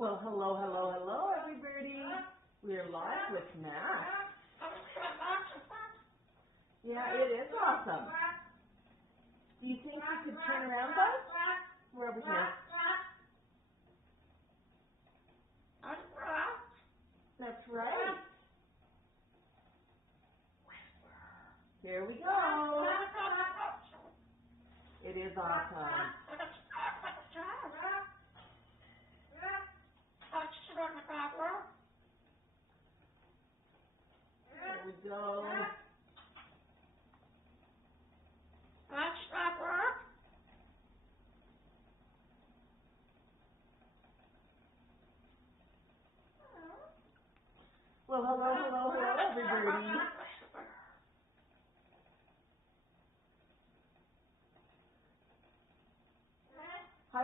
Well, hello, hello, hello, everybody. We're live with Snax. Yeah, it is awesome. Do you think you could turn around, Buzz? We're over here. That's right. Here we go. It is awesome. Here we go. Well, hello, hello, hello, everybody. Hi,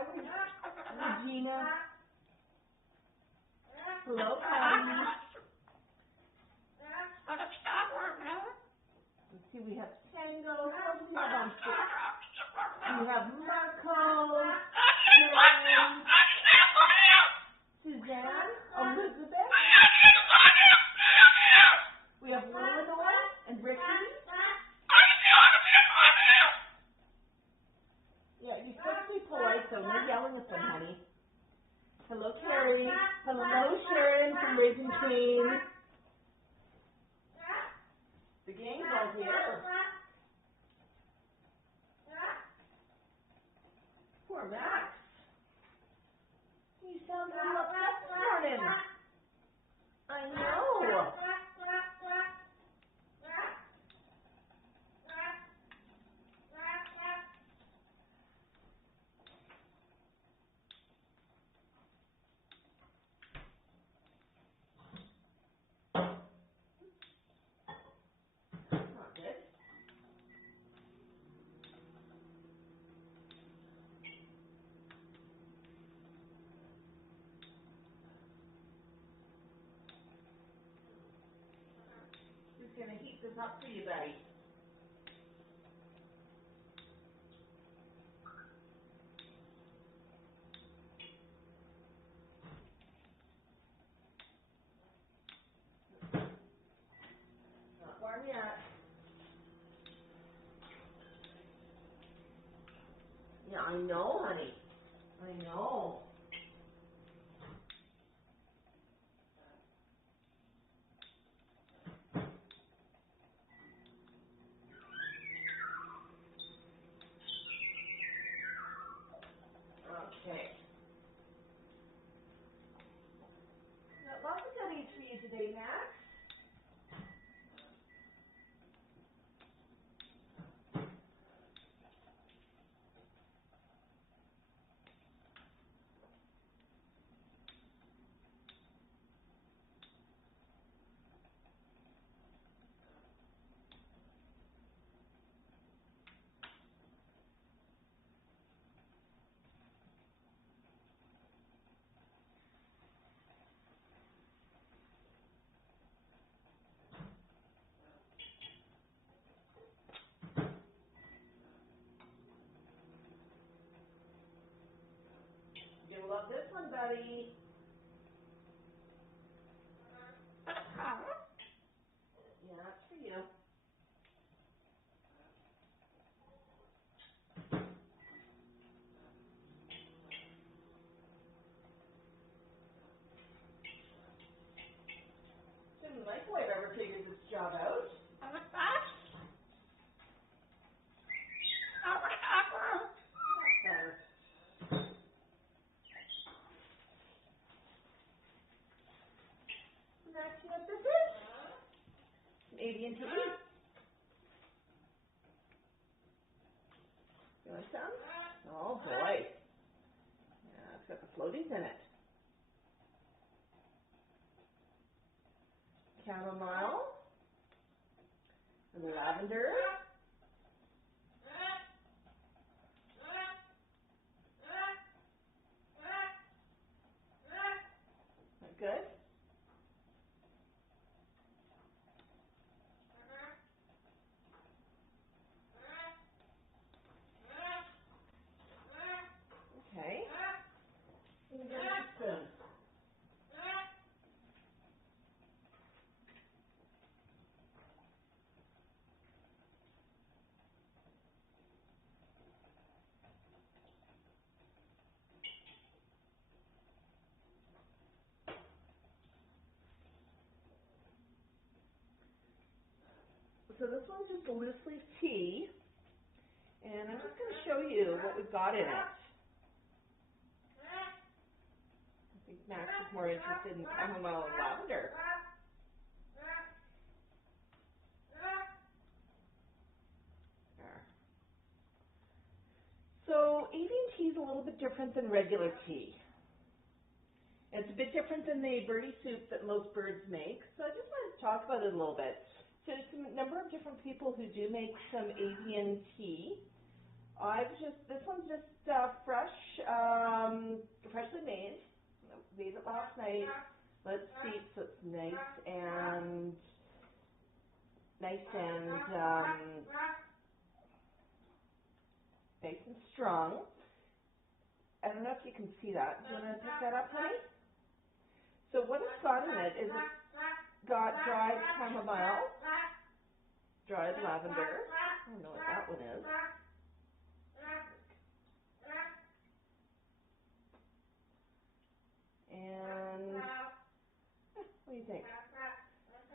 Regina. Hello, Patty. Let's see, we have Tango. We have Marco, Karen, Suzanne, Elizabeth. We have Eleanor and Ricky. Yeah, you're supposed to be polite, so no yelling at them, honey. Hello, Carrie. Hello, Sharon from Raising Queen. The gang's all here. Poor Max. You sound a little upset this morning. I know. Not good. Who's going to heat this up for you, buddy? Not warm yet. Yeah, I know, honey. I know. Okay. Got lots of goodies for you today, Max. You'll love this one, buddy. Yeah, that's for you. Didn't like the way I've ever figured this job out. Better. Next, what this is? Canadian tea. You want some? Oh boy. Yeah, it's got the floaties in it. Chamomile. And lavender. That good? Okay. And you got a spoon. So this one's just a loose leaf tea, and I'm just going to show you what we've got in it. I think Max is more interested in chamomile and lavender. There. So avian tea is a little bit different than regular tea. It's a bit different than the birdie soup that most birds make, so I just wanted to talk about it a little bit. So there's a number of different people who do make some avian tea. This one's just freshly made. Made it last night. Let it steep so it's nice and strong. I don't know if you can see that. Do you want to pick that up, honey? So what it's got in it is it's got dried chamomile, dried lavender. I don't know what that one is. And what do you think?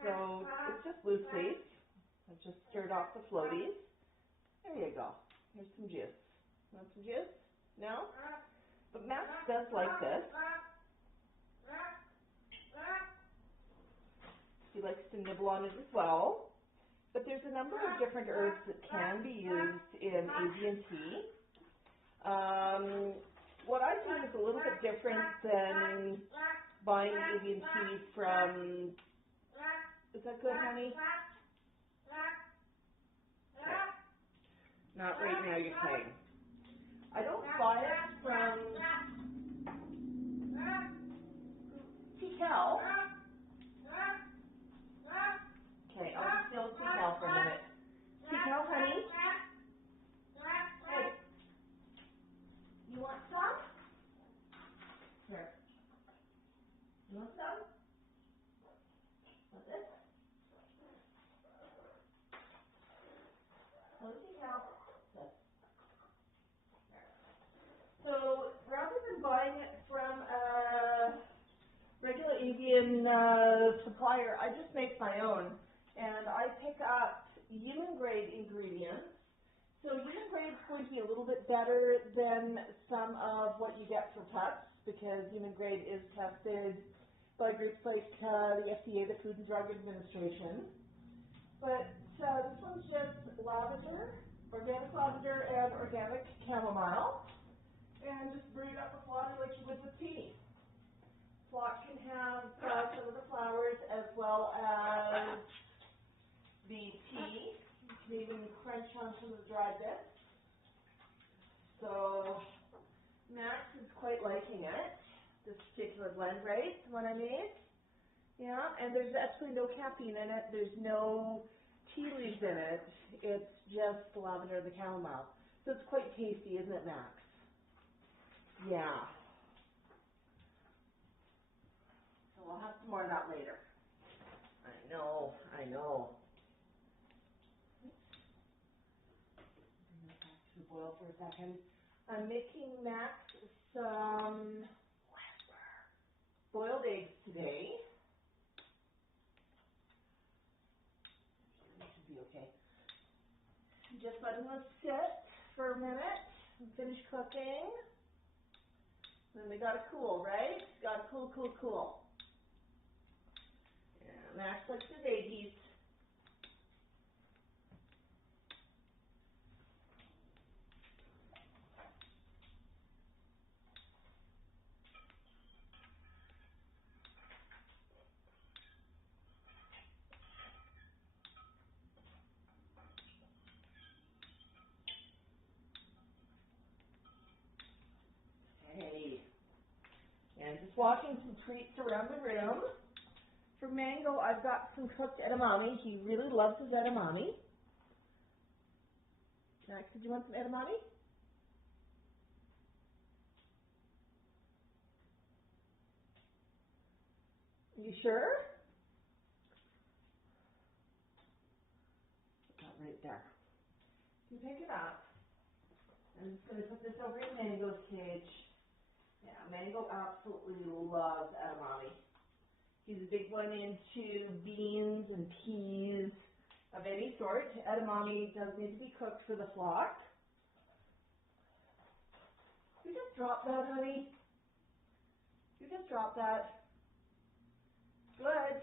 So it's just loose leaf. I just stirred off the floaties. There you go. Here's some juice. Want some juice? No? But Max does like this. He likes to nibble on it as well. But there's a number of different herbs that can be used in avian tea. What I do is a little bit different than buying avian tea from, is that good, honey? Okay. Not right now, you're saying. I don't buy it from Tea-Cal. Okay, I'll just steal Tea-Cal for a minute. Tea-Cal, honey? Hey. You want some? Here. You want some? Want this? Want Tea-Cal? Yes. So rather than buying it from a regular avian supplier, I just make my own. And I pick up human grade ingredients. So human grade is going to be a little bit better than some of what you get for pets, because human grade is tested by groups like the FDA, the Food and Drug Administration. But this one's just lavender, organic lavender and organic chamomile. And just brew it up with water like you would with tea. Flock can have some of the flowers as well as the tea. You can even crunch on some of the dried bits. So Max is quite liking it, this particular blend, right? The one I made. Yeah, and there's actually no caffeine in it. There's no tea leaves in it. It's just the lavender and the chamomile. So it's quite tasty, isn't it, Max? Yeah. So we'll have some more of that later. I know. Bring that back to the boil for a second. I'm making Max some boiled eggs today. This should be okay. Just letting them sit for a minute and finish cooking. Then we gotta cool, right? Gotta cool. Yeah, Max likes his eggies. Hey. And just walking some treats around the room. For Mango, I've got some cooked edamame. He really loves his edamame. Max, did you want some edamame? Are you sure? Put that right there. You pick it up. I'm just going to put this over in Mango's cage. Yeah, Mango absolutely loves edamame. He's a big one into beans and peas of any sort. Edamame does need to be cooked for the flock. You just drop that, honey. You just drop that. Good.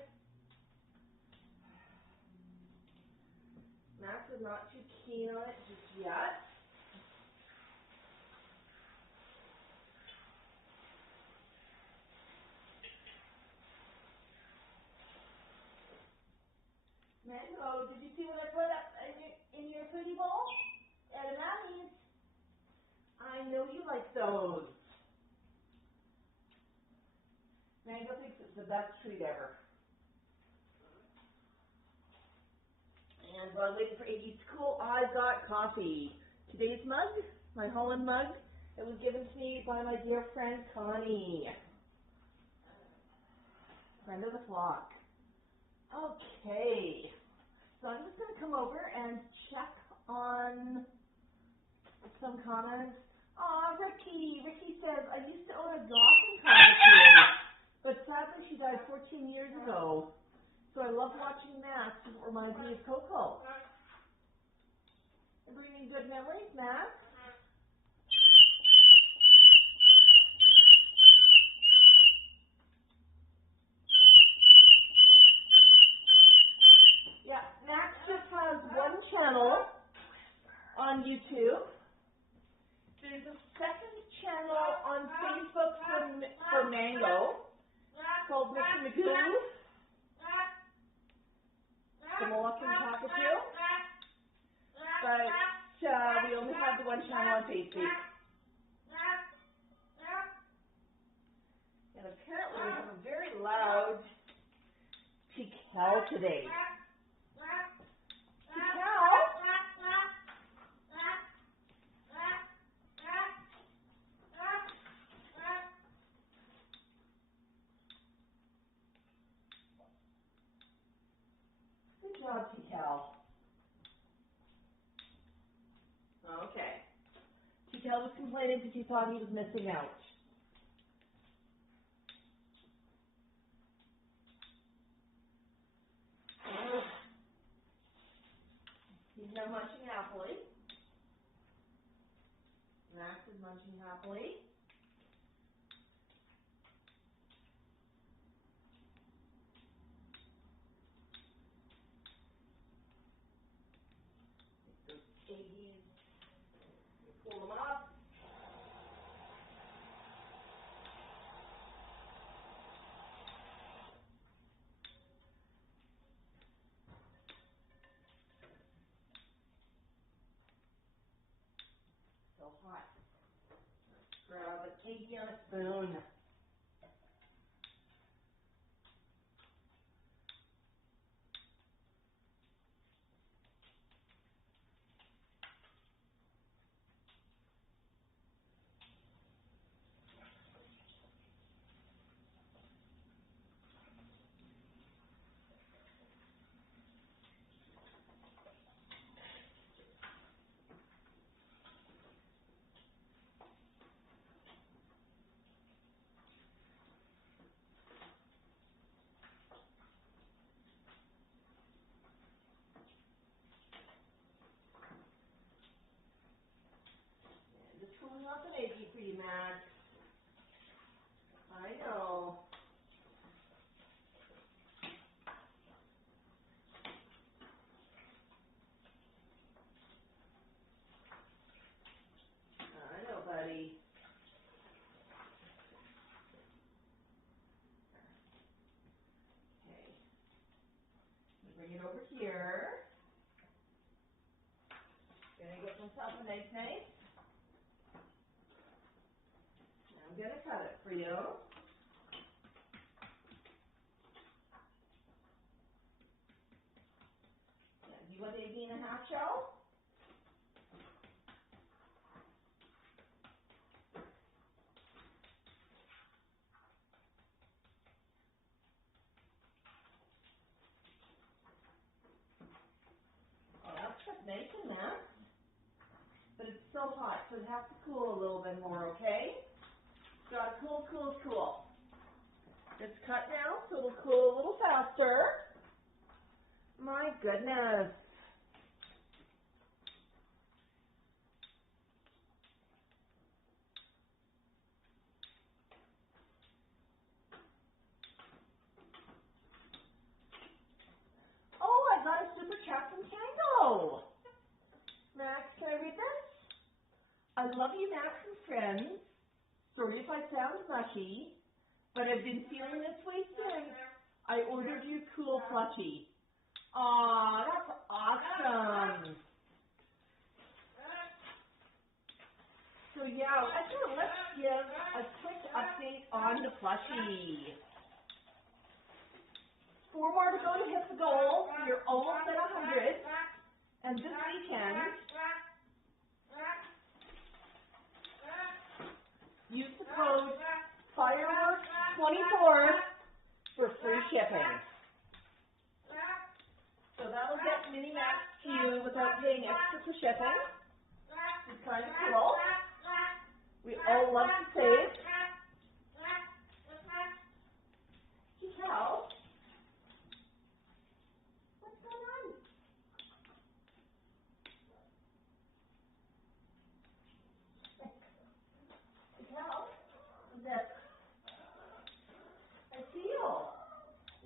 Max is not too keen on it just yet. Mango, did you see what I put up in your foodie bowl? Edamames. I know you like those. Mango thinks it's the best treat ever. And while waiting for Iggy's school, I got coffee. Today's mug, my Holland mug, it was given to me by my dear friend Connie. Friend of the flock. Okay. So I'm just going to come over and check on some comments. Aw, Ricky. Ricky says, I used to own a dolphin cockatoo, but sadly she died 14 years ago. So I love watching Max. It reminds me of Coco. And bringing good memories, Max. Yeah, Max just has one channel on YouTube. There's a second channel on Facebook for Mango called Mr. Magoo, the Moluccan cockatoo. But we only have the one channel on Facebook. And apparently we have a very loud Tical today. Good job, Tical. Okay. Tical was complaining because he thought he was missing out. He's now munching happily. Max is munching happily. Pull them up. So hot. Let's grab a cakey on a spoon. Nothing easy for you, Max. I know. I know, buddy. Okay. Bring it over here. Gonna get myself a nice knife. I'm going to cut it for you. Yeah, you want 18.5 shell? Oh, that's nice and that. But it's so hot, so it has to cool a little bit more, okay? Gotta cool, cool, cool. It's cut now, so it'll cool a little faster. My goodness. Oh, I got a super chat from Tango. Max, can I read this? I love you, Max and friends. Sorry if I sound mushy, but I've been feeling this way since I ordered you cool plushie. Aw, that's awesome. So yeah, let's give a quick update on the plushie. 4 more to go to hit the goal. You're almost at 100. And this weekend, use the code FIREWORKS24 for free shipping. So that'll get Mini Max to you without paying extra for shipping. It's kind of cool. We all love to save. Cal, what's going on? Cal, this. I feel.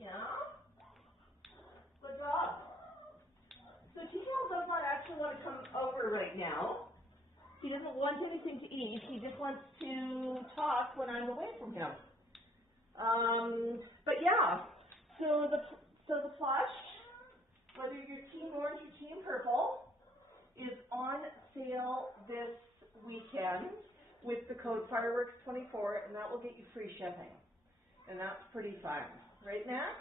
Yeah? Good job. So Cal does not actually want to come over right now. He doesn't want anything to eat. He just wants to talk when I'm away from him. But yeah, so the plush, whether you're team orange or team purple, is on sale this weekend with the code FIREWORKS24, and that will get you free shipping. And that's pretty fun. Right, Max?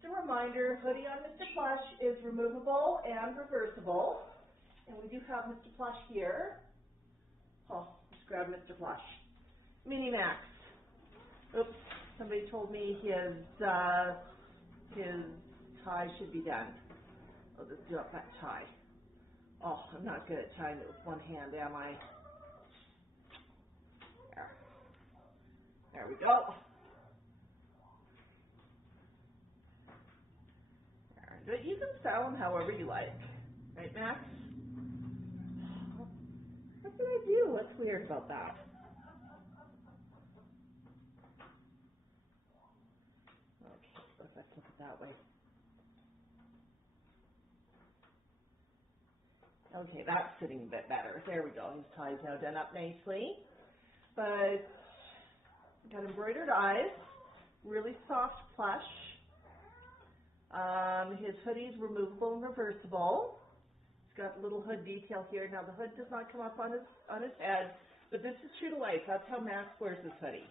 Just a reminder, hoodie on Mr. Plush is removable and reversible. And we do have Mr. Plush here. Oh, let's grab Mr. Plush. Mini Max. Oops, somebody told me his tie should be done. I'll just do up that tie. Oh, I'm not good at tying it with one hand, am I? There we go. But you can style them however you like. Right, Max? What did I do? What's weird about that? Okay, let's look at that way. Okay, that's sitting a bit better. There we go. His tie's now done up nicely. But got embroidered eyes, really soft plush. His hoodie's removable and reversible. He's got a little hood detail here. Now the hood does not come up on his head, but this is true to life. That's how Max wears his hoodie.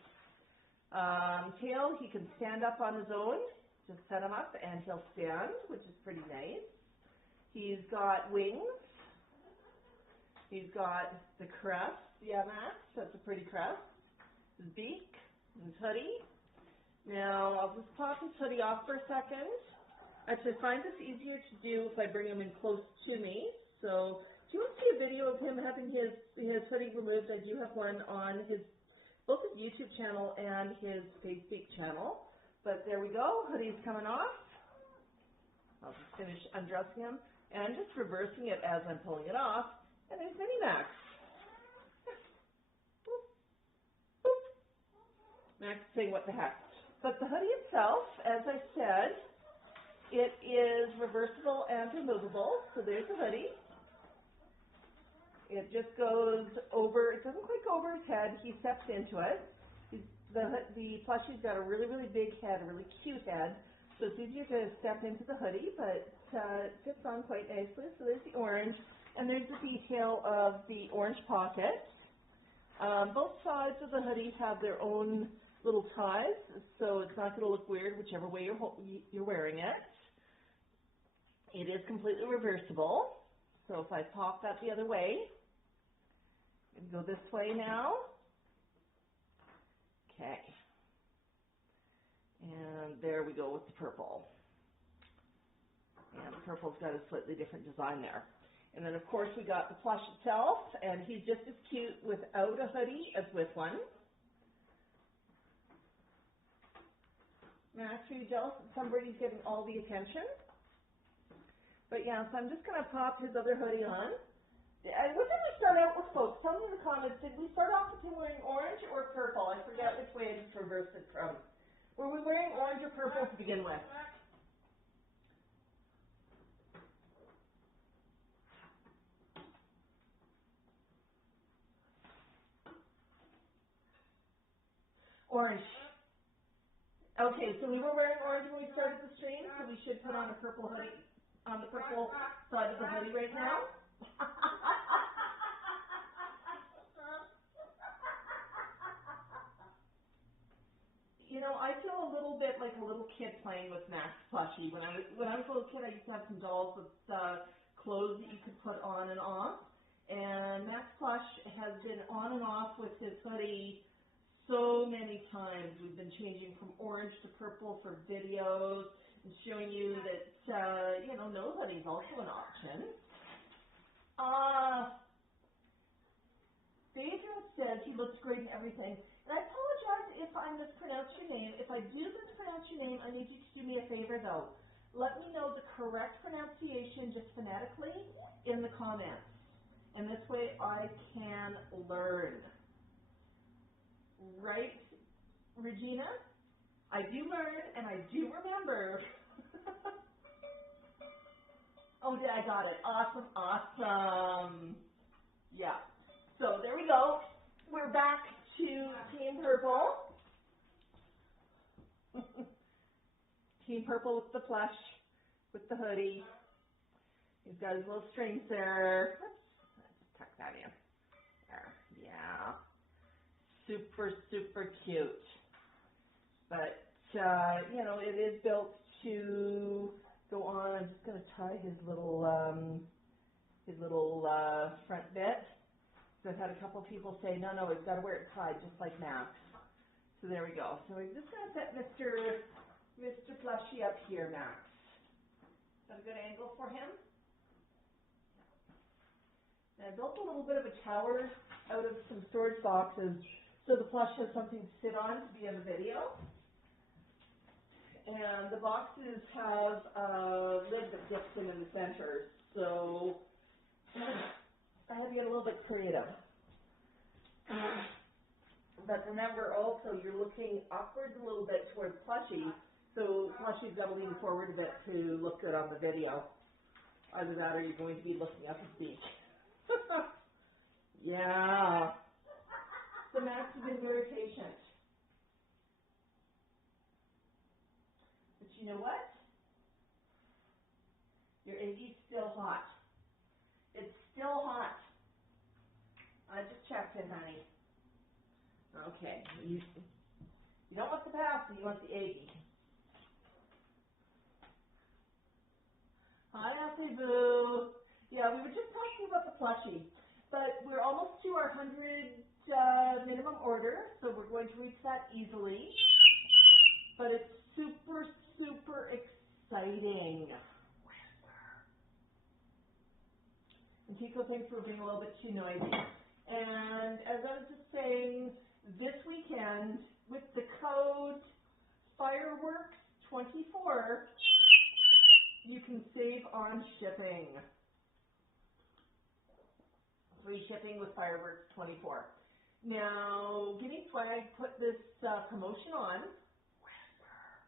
Tail, he can stand up on his own. Just set him up and he'll stand, which is pretty nice. He's got wings. He's got the crest. Yeah, Max, that's a pretty crest. His beak, his hoodie. Now, I'll just pop his hoodie off for a second. Actually, I find this easier to do if I bring him in close to me. So, do you want to see a video of him having his hoodie removed? I do have one on both his YouTube channel and his Facebook channel. But there we go, hoodie's coming off. I'll just finish undressing him and just reversing it as I'm pulling it off. And there's Mini Max. Boop. Boop. Max is saying, what the heck? But the hoodie itself, as I said, it is reversible and removable. So there's the hoodie. It just goes over, it doesn't quite go over his head. He steps into it. The plushie's got a really, really big head, a really cute head. So it's easier to step into the hoodie, but it fits on quite nicely. So there's the orange. And there's the detail of the orange pocket. Both sides of the hoodie have their own little ties, so it's not going to look weird whichever way you're wearing it. It is completely reversible. So if I pop that the other way, and go this way now. Okay. And there we go with the purple. And the purple's got a slightly different design there. And then, of course, we got the plush itself, and he's just as cute without a hoodie as with one. Max, are you jealous that somebody's getting all the attention? But yeah, so I'm just going to pop his other hoodie on. What did we start out with, folks? Tell me in the comments, did we start off with him wearing orange or purple? I forget which way I just reversed it from. Were we wearing orange or purple to begin with? Orange. Okay, so we were wearing orange when we started the stream, so we should put on the purple hoodie, on the purple side of the hoodie right now. You know, I feel a little bit like a little kid playing with Max Plushie. When I was a little kid, I used to have some dolls with clothes that you could put on and off. And Max Plush has been on and off with his hoodie so many times. We've been changing from orange to purple for videos and showing you that, you know, no hoodie's also an option. Phaedra says he looks great and everything. And I apologize if I mispronounce your name. If I do mispronounce your name, I need you to do me a favor, though. Let me know the correct pronunciation, just phonetically, in the comments. And this way I can learn. Right, Regina? I do learn, and I do remember. Oh, yeah, I got it. Awesome, awesome. Yeah. So there we go. We're back to Team Purple. Team Purple with the plush, with the hoodie. He's got his little strings there. Let's tuck that in. There. Yeah. Super, super cute. But, you know, it is built to go on. I'm just going to tie his little front bit. So I've had a couple of people say, no, we've got to wear it tied just like Max. So there we go. So we're just going to set Mr. Plushie up here, Max. Is that a good angle for him? And I built a little bit of a tower out of some storage boxes so the plush has something to sit on to be in the video. And the boxes have a lid that dips in the center. So I had to get a little bit creative. But remember also, you're looking upwards a little bit towards Plushie, so Plushie's got to lean forward a bit to look good on the video. Either that or you're going to be looking up at the beach. Yeah. So Max has been very patient. But you know what? Your Iggy's still hot. It's still hot. I just checked it, honey. Okay. You don't want the pasty, you want the Iggy. Hi, Ashley Boo. Yeah, we were just talking about the Plushie, but we're almost to our 100 minimum order, so we're going to reach that easily. But it's super, super exciting. And Chico thinks we're being a little bit too noisy. And as I was just saying, this weekend, with the code Fireworks24, you can save on shipping. Free shipping with Fireworks24. Now, Guinea Flag put this promotion on,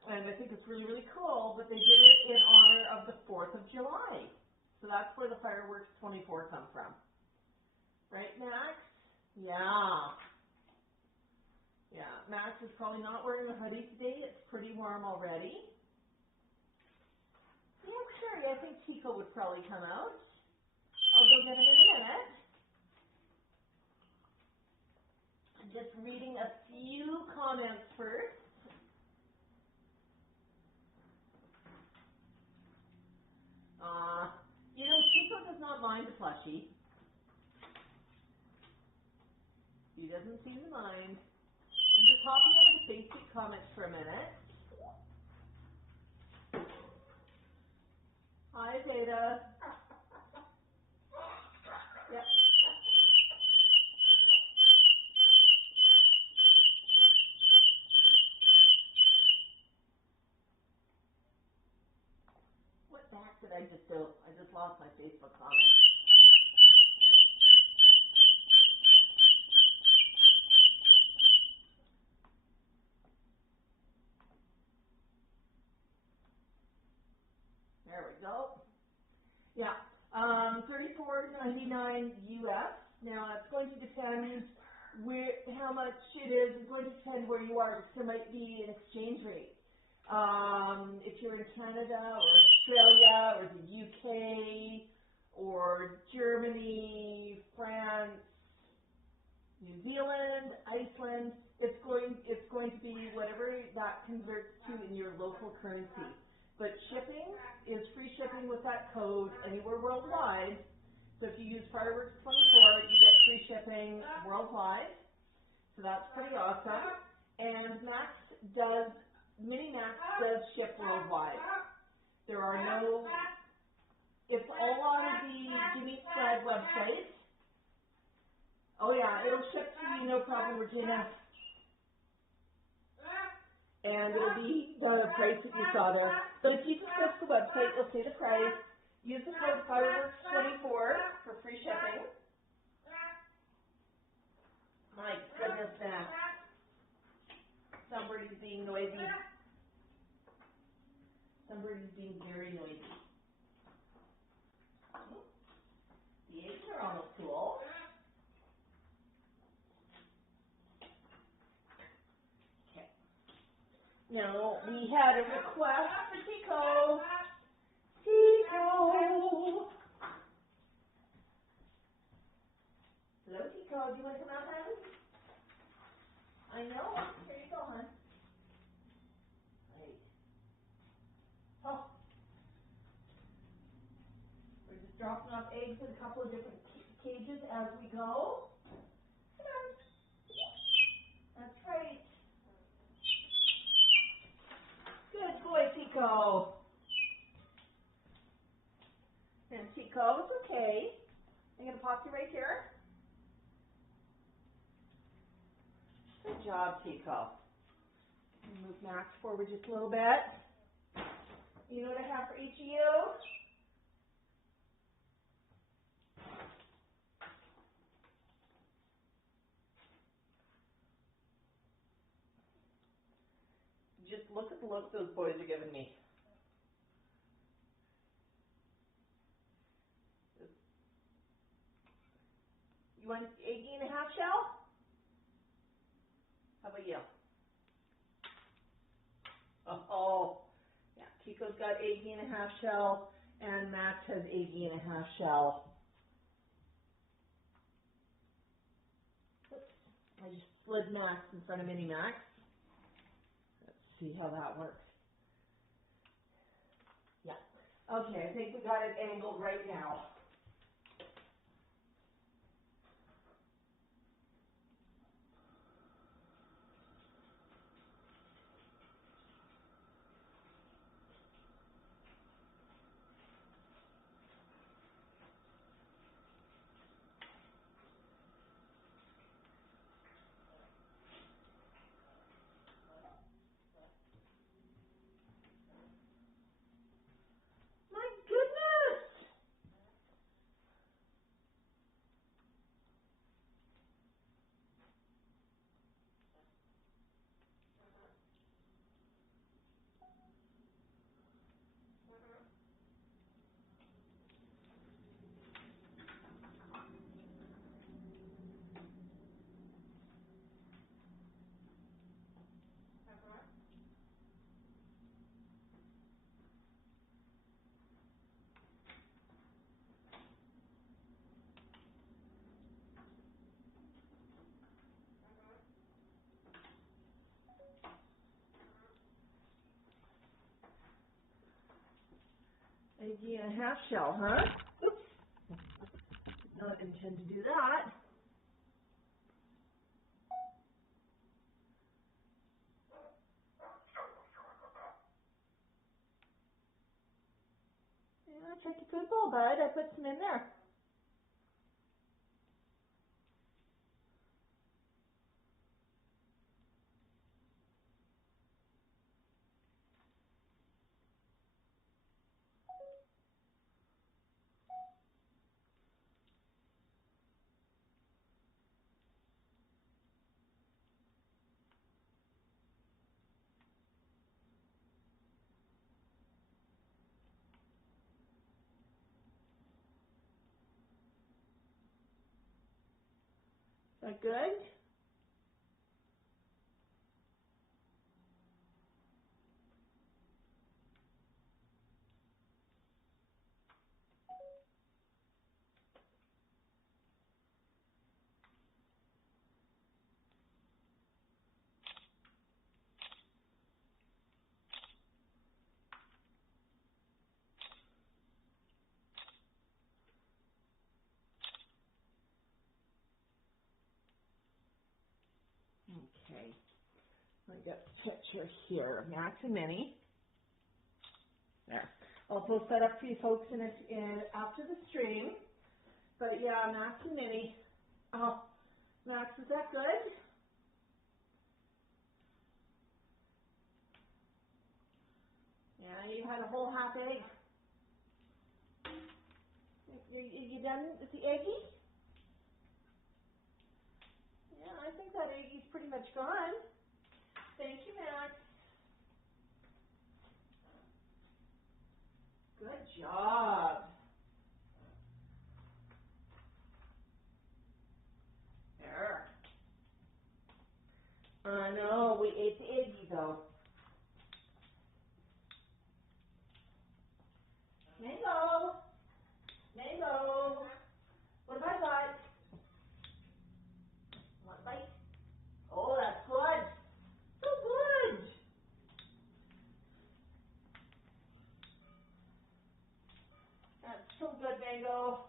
and I think it's really, really cool, but they did it in honor of the 4th of July. So that's where the Fireworks24 come from. Right, Max? Yeah. Yeah, Max is probably not wearing a hoodie today. It's pretty warm already. Yeah, sure. I think Chico would probably come out. I'll go get him in a minute. I'm just reading a few comments first. You know, Chico does not mind the plushie. He doesn't seem to mind. I'm just hopping over to Facebook comments for a minute. Hi, Zeta. Yep. What back did I just do? I just lost my Facebook comment. There we go. Yeah, $34.99 US. Now it's going to depend how much it is. It's going to depend where you are. There might be an exchange rate. If you're in Canada or Australia or the UK or Germany, France, New Zealand, Iceland, it's going to be whatever that converts to in your local currency. But shipping is free shipping with that code anywhere worldwide. So if you use Fireworks 24, you get free shipping worldwide. So that's pretty awesome. And Mini Max does ship worldwide. There are no, it's all on the Unique Spread website. Oh yeah, it'll ship to you, no problem, Regina. And it'll be the price that you saw there. But if you just go to the website, you'll see the price. Use the code Fireworks24 for free shipping. My goodness, Max. Somebody's being noisy. Somebody's being very noisy. The eggs are almost cool. Okay. Now, we had a request for Tico. Tico! Hello, Tico. Do you want to come out, hon? I know. Here you go, hon. Right. Oh. We're just dropping off eggs in a couple of different cages as we go. Come on. That's right. Good boy, Tico. And Tico, it's okay. I'm going to pop you right here. Good job, Tico. Move Max forward just a little bit. You know what I have for each of you? Just look at the look those boys are giving me. You want 18 and a half shell? How about you? Oh, yeah, Tico's got 18 and a half shell, and Max has 18 and a half shell. Oops, I just slid Max in front of Mini Max. Let's see how that works. Yeah. Okay, I think we got it angled right now. Eggy and a half shell, huh? Oops. Did not intend to do that. Yeah, check your good bowl, bud. I put some in there. that good? Okay, I got the picture here, Max and Minnie. There. I'll post that up for you folks in after the stream. But yeah, Max and Minnie. Oh, Max, is that good? Yeah, you had a whole half egg. You done with the eggie? Yeah, I think that eggie's pretty much gone. Thank you, Max. Good job. There. I know, we ate the eggie though. Mango. Mango. What have I got? One bite. Oh, that's good. So good. That's so good, Mango.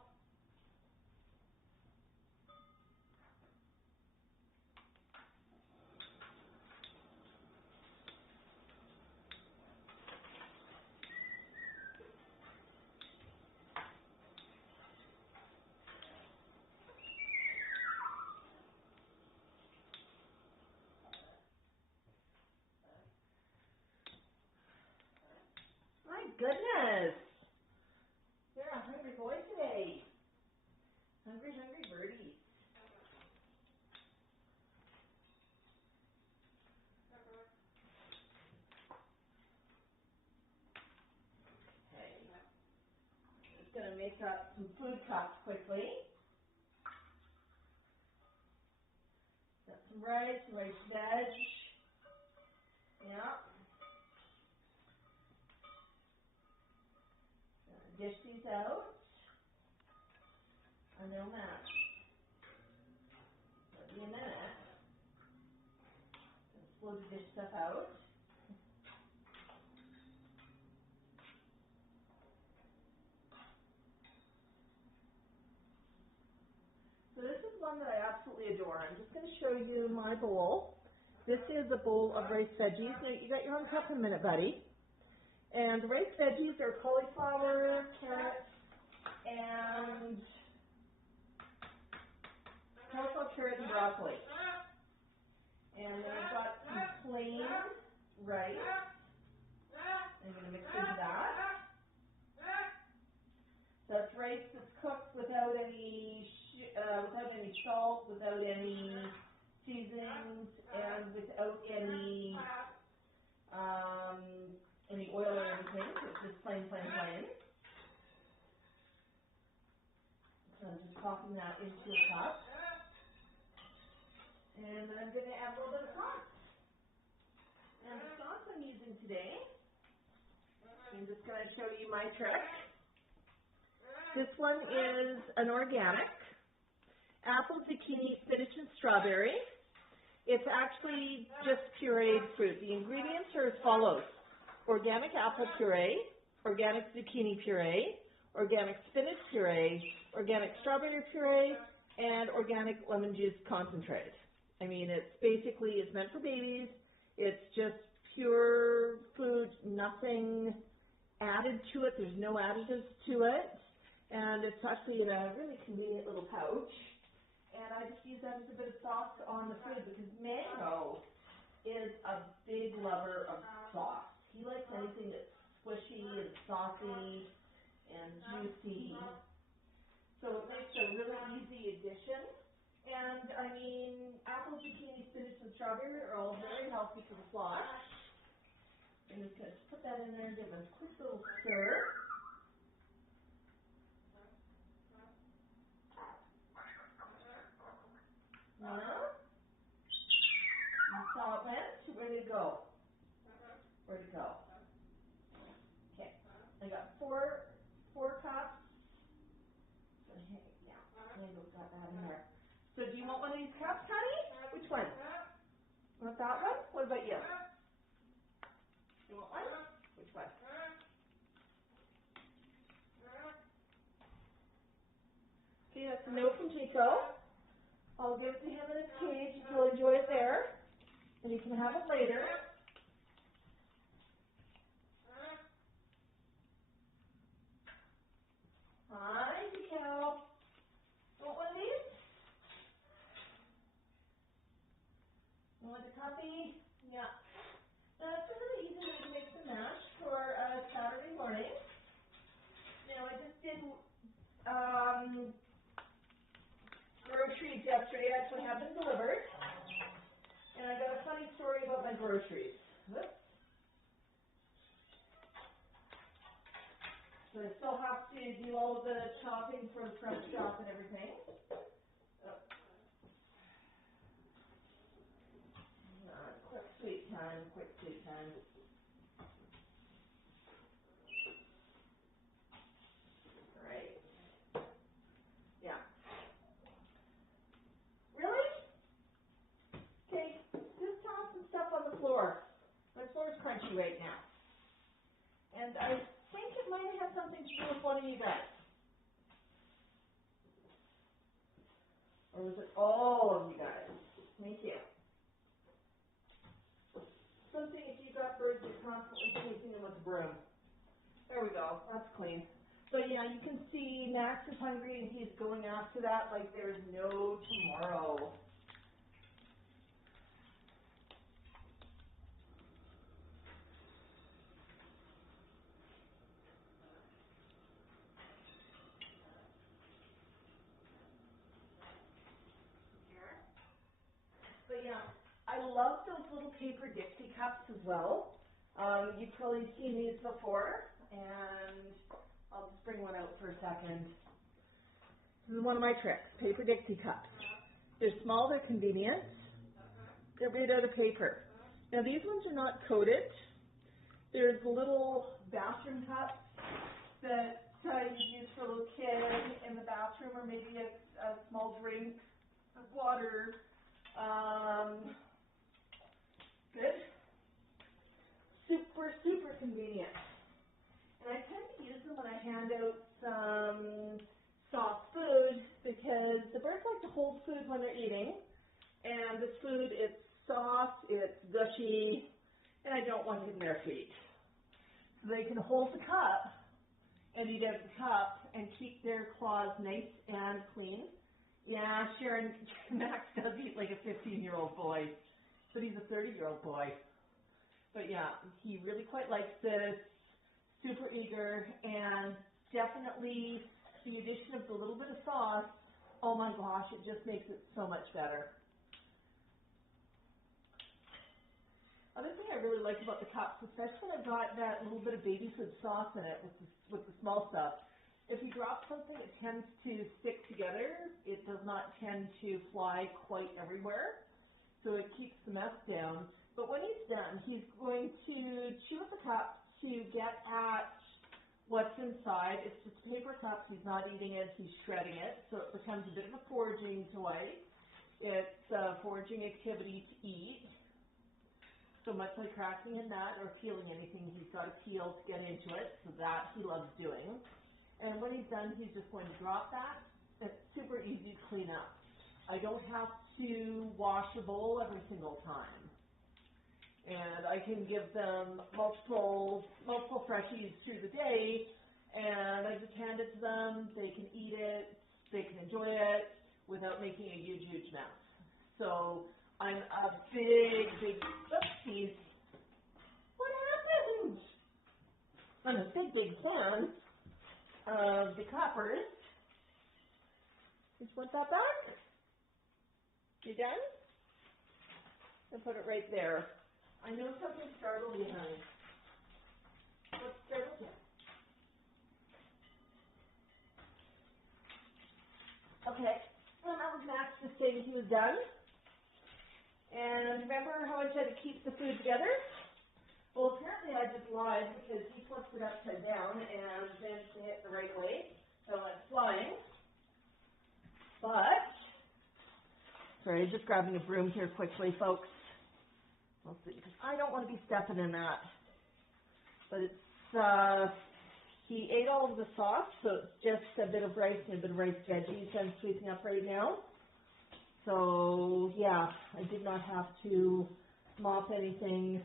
My goodness. You're a hungry boy today. Hungry, hungry birdie. Okay. Just going to make up some food cups quickly. Got some rice, veg. Yeah. Dish these out. I know that. That'll be a minute. Slow the dish stuff out. So this is one that I absolutely adore. I'm just going to show you my bowl. This is a bowl of rice veggies. Now, you got your own cup in a minute, buddy. And the rice veggies are cauliflower, carrots, and carrot and broccoli. And then I've got some plain rice. I'm going to mix into that. That's rice that's cooked without any salt, without any seasonings, and without any oil or anything. It's just plain. So I'm just popping that into a cup. And then I'm going to add a little bit of sauce. And the sauce I'm using today, I'm just going to show you my trick. This one is an organic apple, zucchini, spinach, and strawberry. It's actually just pureed fruit. The ingredients are as follows: organic apple puree, organic zucchini puree, organic spinach puree, organic strawberry puree, and organic lemon juice concentrate. I mean, it's meant for babies. It's just pure food, nothing added to it. There's no additives to it. And it's actually in a really convenient little pouch. And I just use that as a bit of sauce on the food because Mango is a big lover of sauce. He likes anything that's squishy and saucy and juicy. So it makes a really easy addition. And I mean, apple, zucchini, spinach, and strawberry are all very healthy for the flock. I'm just going to put that in there and give it a quick little stir. Now I got four cups. So, hey, yeah, Mango's got that in there. So do you want one of these cups, honey? Which one? You want that one? What about you? You want one? Which one? Okay, that's a no from Chico. I'll give it to him in his cage. He'll enjoy it there. And you can have it later. Hi, Chico. Want one of these? You want a coffee? Yeah. It's a really easy way to make some mash for Saturday morning. Now, I just did groceries yesterday. I actually have them delivered. And I got a funny story about my groceries. Whoops. So I still have to do all of the shopping from front shop and everything. Quick sweet time, quick sweet time. All right. Yeah. Really? Okay, just toss some stuff on the floor. My floor's crunchy right now. And I think it might have something to do with one of you guys. Or was it all of you guys? Thank you. Something if you got birds, you're constantly chasing them with a broom. There we go. That's clean. So yeah, you can see Max is hungry and he's going after that like there's no tomorrow. But yeah, I love those little paper Dixie cups as well. You've probably seen these before, and I'll just bring one out for a second. This is one of my tricks, paper Dixie cups. They're small, they're convenient. They're made out of paper. Now these ones are not coated. There's little bathroom cups that you use for a little kid in the bathroom, or maybe a small drink of water. Good. Super, super convenient. And I tend to use them when I hand out some soft food because the birds like to hold food when they're eating. And this food, it's soft, it's gushy, and I don't want it in their feet. So they can hold the cup and eat out of the cup and keep their claws nice and clean. Yeah, Sharon, Max does eat like a 15-year-old boy, but he's a 30-year-old boy. But yeah, he really quite likes this, super eager, and definitely the addition of the little bit of sauce, oh my gosh, it just makes it so much better. Other thing I really like about the cups, especially when I've got that little bit of baby food sauce in it with the small stuff, if you drop something, it tends to stick together. It does not tend to fly quite everywhere, so it keeps the mess down. But when he's done, he's going to chew with the cup to get at what's inside. It's just a paper cup. He's not eating it. He's shredding it, so it becomes a bit of a foraging toy. It's a foraging activity to eat. So much like cracking a nut or peeling anything, he's got to peel to get into it, so that he loves doing. And when he's done, he's just going to drop that. It's super easy to clean up. I don't have to wash a bowl every single time. And I can give them multiple freshies through the day, and I just hand it to them. They can eat it, they can enjoy it without making a huge, huge mess. So I'm a big, oopsies. What happened? I'm a big fan of the coppers. Just want that back? You done? And put it right there. I know something startled you, honey. What startled you? Okay. Well, that was Max just saying he was done. And remember how I said to keep the food together? Well, apparently I just lied because he flipped it upside down and managed to hit the right way. So I went flying. But, sorry, just grabbing a broom here quickly, folks. We'll see, because I don't want to be stepping in that. But it's, he ate all of the sauce, so it's just a bit of rice and a bit of rice veggies I'm sweeping up right now. So, yeah, I did not have to mop anything,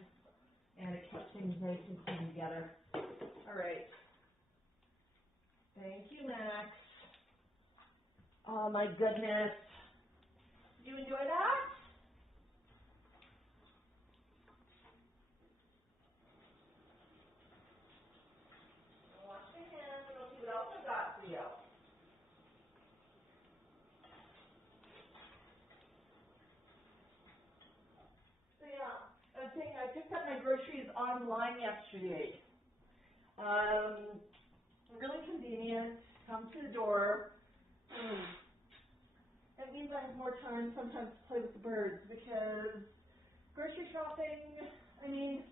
and it kept things nice and clean together. All right. Thank you, Max. Oh, my goodness. Did you enjoy that? Wash your hands, and we'll see what else I got for you. So, yeah, I think I picked up my groceries online yesterday. Really convenient, come to the door. It means I have more time sometimes to play with the birds, because grocery shopping, I mean,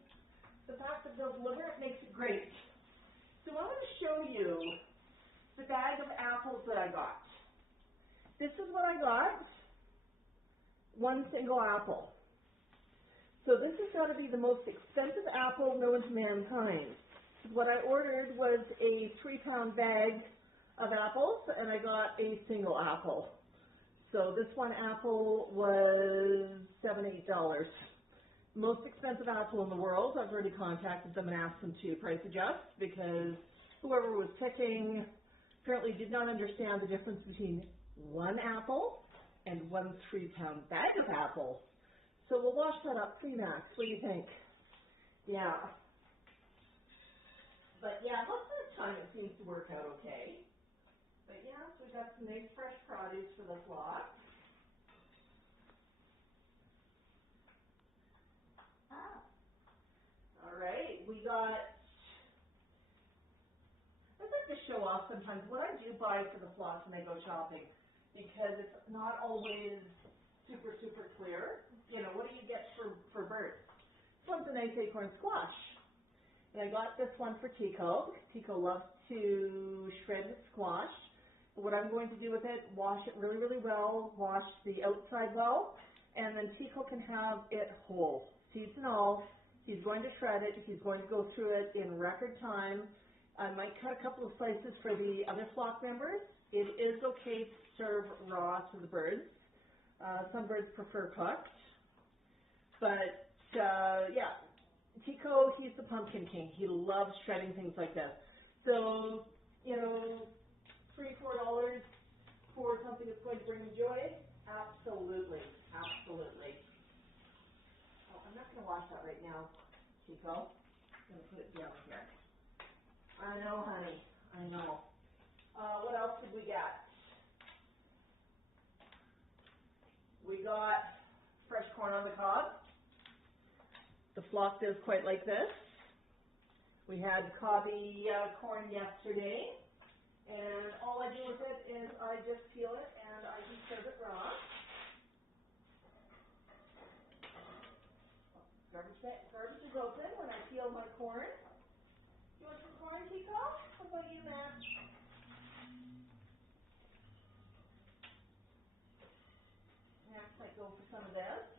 the fact that they'll deliver it makes it great. So I'm going to show you the bag of apples that I got. This is what I got, one single apple. So this has got to be the most expensive apple known to mankind. What I ordered was a 3-pound bag of apples, and I got a single apple. So this one apple was $7, $8. Most expensive apple in the world. I've already contacted them and asked them to price adjust, because whoever was picking apparently did not understand the difference between one apple and one 3-pound bag of apples. So we'll wash that up for you, Max. What do you think? Yeah. But yeah, most of the time it seems to work out okay. But yeah, so we've got some nice fresh produce for the flock. All right, we got, I like to show off sometimes what I do buy for the flock when I go shopping, because it's not always super, super clear. You know, what do you get for birds? This one's a nice acorn squash. And I got this one for Tico. Tico loves to shred his squash. But what I'm going to do with it, wash it really, really well, wash the outside well, and then Tico can have it whole, seeds and all. He's going to shred it. He's going to go through it in record time. I might cut a couple of slices for the other flock members. It is okay to serve raw to the birds. Some birds prefer cooked. But, yeah. Tico, he's the pumpkin king. He loves shredding things like this. So, you know, $3, $4 for something that's going to bring him joy? Absolutely. Absolutely. Oh, I'm not going to wash that right now, Tico. I'm going to put it down here. I know, honey. I know. What else did we get? We got fresh corn on the cob. The flock does quite like this. We had cobby corn yesterday, and all I do with it is I just peel it and I can serve it raw. Garbage is open when I peel my corn. You want some corn, Tico? How about you, Matt? Max might go for some of this.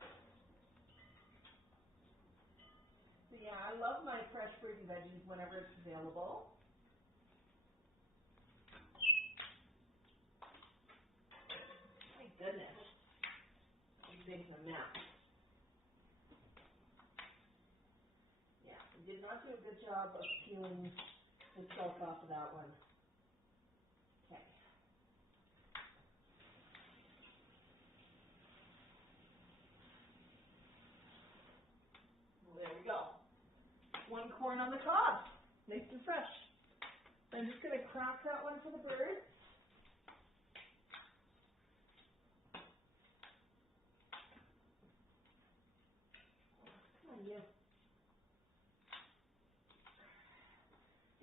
So yeah, I love my fresh fruit and veggies whenever it's available. My goodness. I'm making a mess. Yeah, I did not do a good job of peeling the shelf off of that one. Okay. Well, there we go. One corn on the cob, nice and fresh. I'm just going to crack that one for the birds. Come on, you.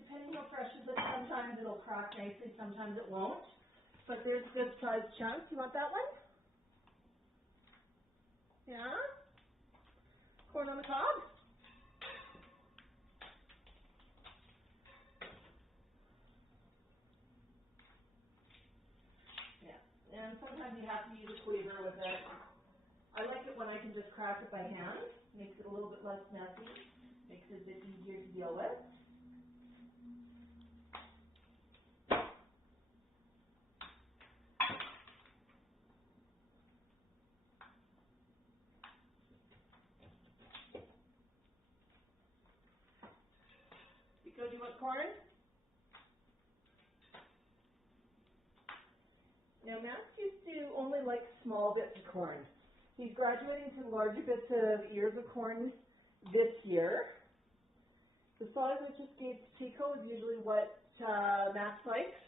Depending how fresh it is, sometimes it'll crack nicely, sometimes it won't. But there's a good sized chunk. You want that one? Yeah? Corn on the cob? and sometimes you have to use a cleaver with it. I like it when I can just crack it by hand. Makes it a little bit less messy. Makes it a bit easier to deal with. Pico, do you want corn? Now, Max used to only like small bits of corn. He's graduating to larger bits of ears of corn this year. The size I just gave to Pico is usually what Max likes.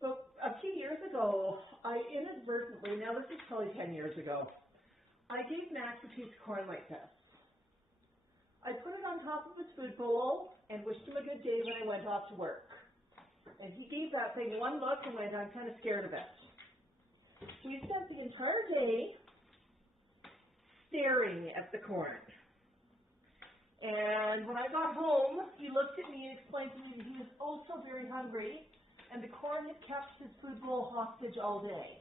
So a few years ago, I inadvertently, now this is probably 10 years ago, I gave Max a piece of corn like this. I put it on top of his food bowl and wished him a good day when I went off to work. And he gave that thing one look and went, I'm kind of scared of it. We spent the entire day staring at the corn. And when I got home, he looked at me and explained to me that he was oh so very hungry, and the corn had kept his food bowl hostage all day.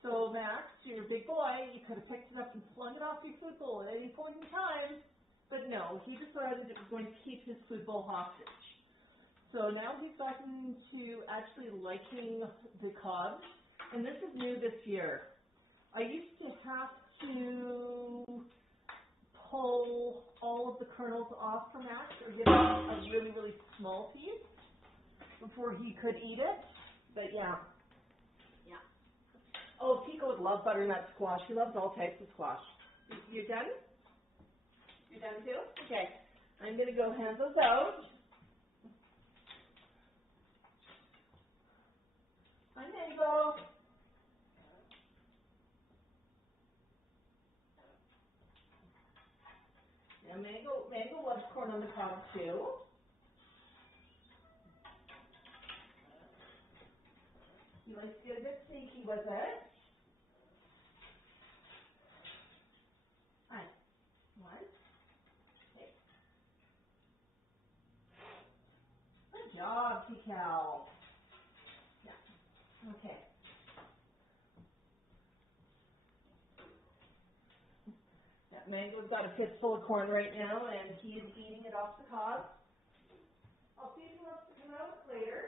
So Max, you're a big boy, you could have picked it up and flung it off your food bowl at any point in time, but no, he decided it was going to keep his food bowl hostage. So now he's gotten to actually liking the cobs, and this is new this year. I used to have to pull all of the kernels off from Max or give him a really, really small piece before he could eat it, but yeah. Oh, Pico would love butternut squash. He loves all types of squash. You done? You're done too? Okay. I'm going to go hand those out. Hi, Mango. Yeah, Mango loves corn on the cob too. He likes to get a bit sneaky with it. Hi. One. Okay. Good job, T-Cal. Yeah. Okay. That Mango's got a fistful of corn right now, and he is eating it off the cob. I'll see if he wants to come out later.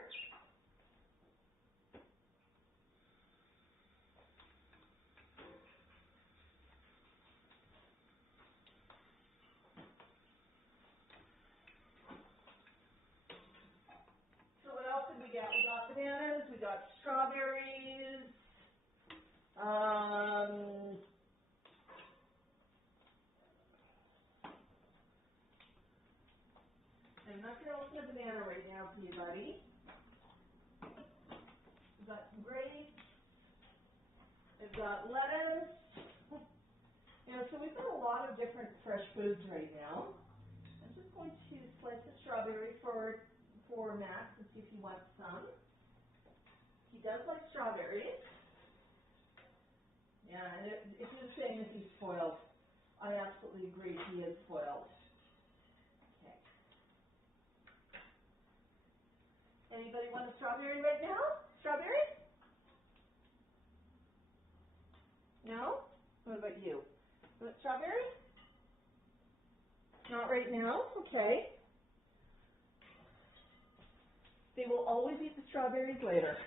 So what else did we get? We got bananas, we got strawberries, I'm not going to open a banana right now for you, buddy. We've got some grapes. We've got lettuce. So we've got a lot of different fresh foods right now. I'm just going to slice a strawberry for Max and see if he wants some. He does like strawberries. Yeah, and if you're saying that he's spoiled, I absolutely agree he is spoiled. Okay. Anybody want a strawberry right now? Strawberry? No? What about you? Want strawberry? Not right now? Okay. They will always eat the strawberries later.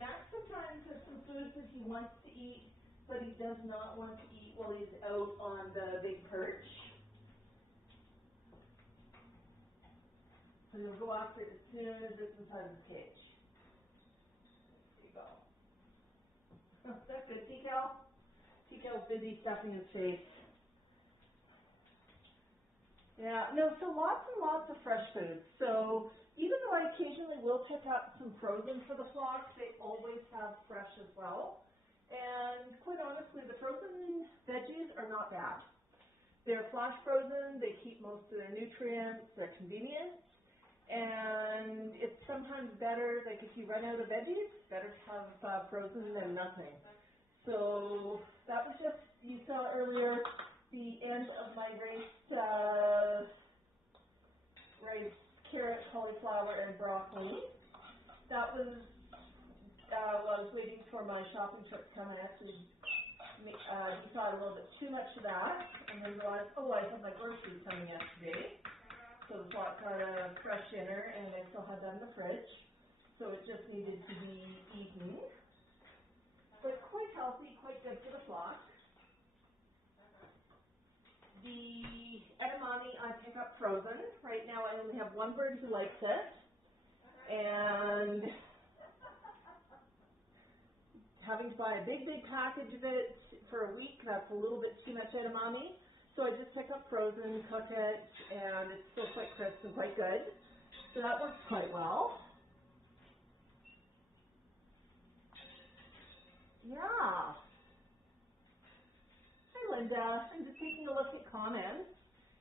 Max sometimes has some foods that he wants to eat, but he does not want to eat while he's out on the big perch. So he'll go after it as soon as it's inside his cage. There you go. That's good. T-Cal? T-Cal's busy stuffing his face. Yeah, no, so lots and lots of fresh foods. So even though I occasionally will pick up some frozen for the flock, they always have fresh as well. And quite honestly, the frozen veggies are not bad. They're flash frozen, they keep most of their nutrients, they're convenient, and it's sometimes better, like if you run out of veggies, better to have frozen than nothing. So that was just, you saw earlier, the end of my race carrot, cauliflower, and broccoli. That was, while I was waiting for my shopping trip to come, I actually decided a little bit too much of that, and then realized, oh, I had my groceries coming yesterday. So the pot got a fresh dinner, and I still had that in the fridge. So it just needed to be eaten. But quite healthy, quite good for the flock. The edamame I pick up frozen. Right now I only have one bird who likes it. And having to buy a big package of it for a week, that's a little bit too much edamame. So I just pick up frozen, cook it, and it's still quite crisp and quite good. So that works quite well. Yeah. Hi, Linda. I'm just taking a look at comments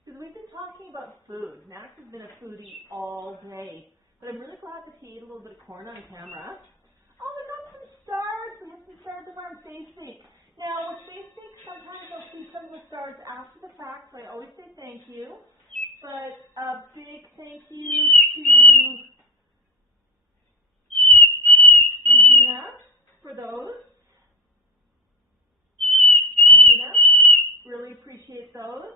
because we've been talking about food. Max has been a foodie all day, but I'm really glad that he ate a little bit of corn on camera. Oh, we got some stars. We have some stars over on Facebook. Now, with Facebook, sometimes I'll see some of the stars after the fact, so I always say thank you. But a big thank you to Regina for those. Regina, really appreciate those.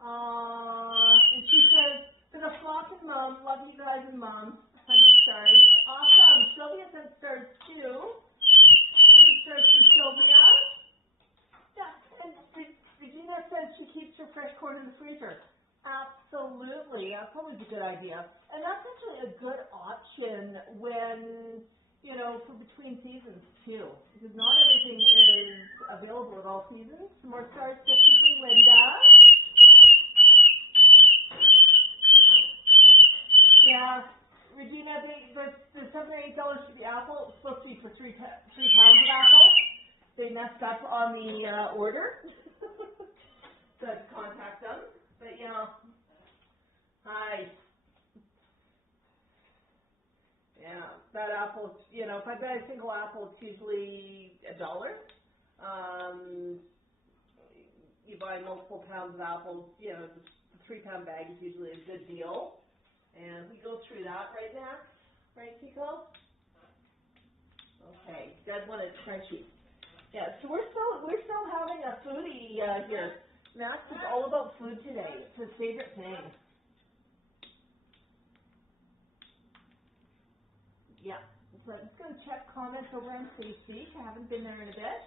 And she says, for the flock and mom, love you guys and mom. 100 stars. Awesome. Sylvia sent stars too. 100 stars from Sylvia. Yeah, and Regina says she keeps her fresh corn in the freezer. Absolutely. That's always a good idea. And that's actually a good option when, you know, for between seasons too, because not everything is available at all seasons. Some more stars, 50 from Linda. Yeah, Regina, there's $7 or $8 for the apple. It's supposed to be for 3 pounds of apple. They messed up on the order. So I had to contact them. But yeah, hi. Yeah, that apple, you know, if I buy a single apple, it's usually $1. You buy multiple pounds of apples, you know, the 3-pound bag is usually a good deal. And we go through that right now, right, Chico? Okay, you guys want it crunchy. Yeah, so we're still having a foodie here. Max is all about food today. It's his favorite thing. Yeah, so I'm just going to check comments over on Facebook. I haven't been there in a bit.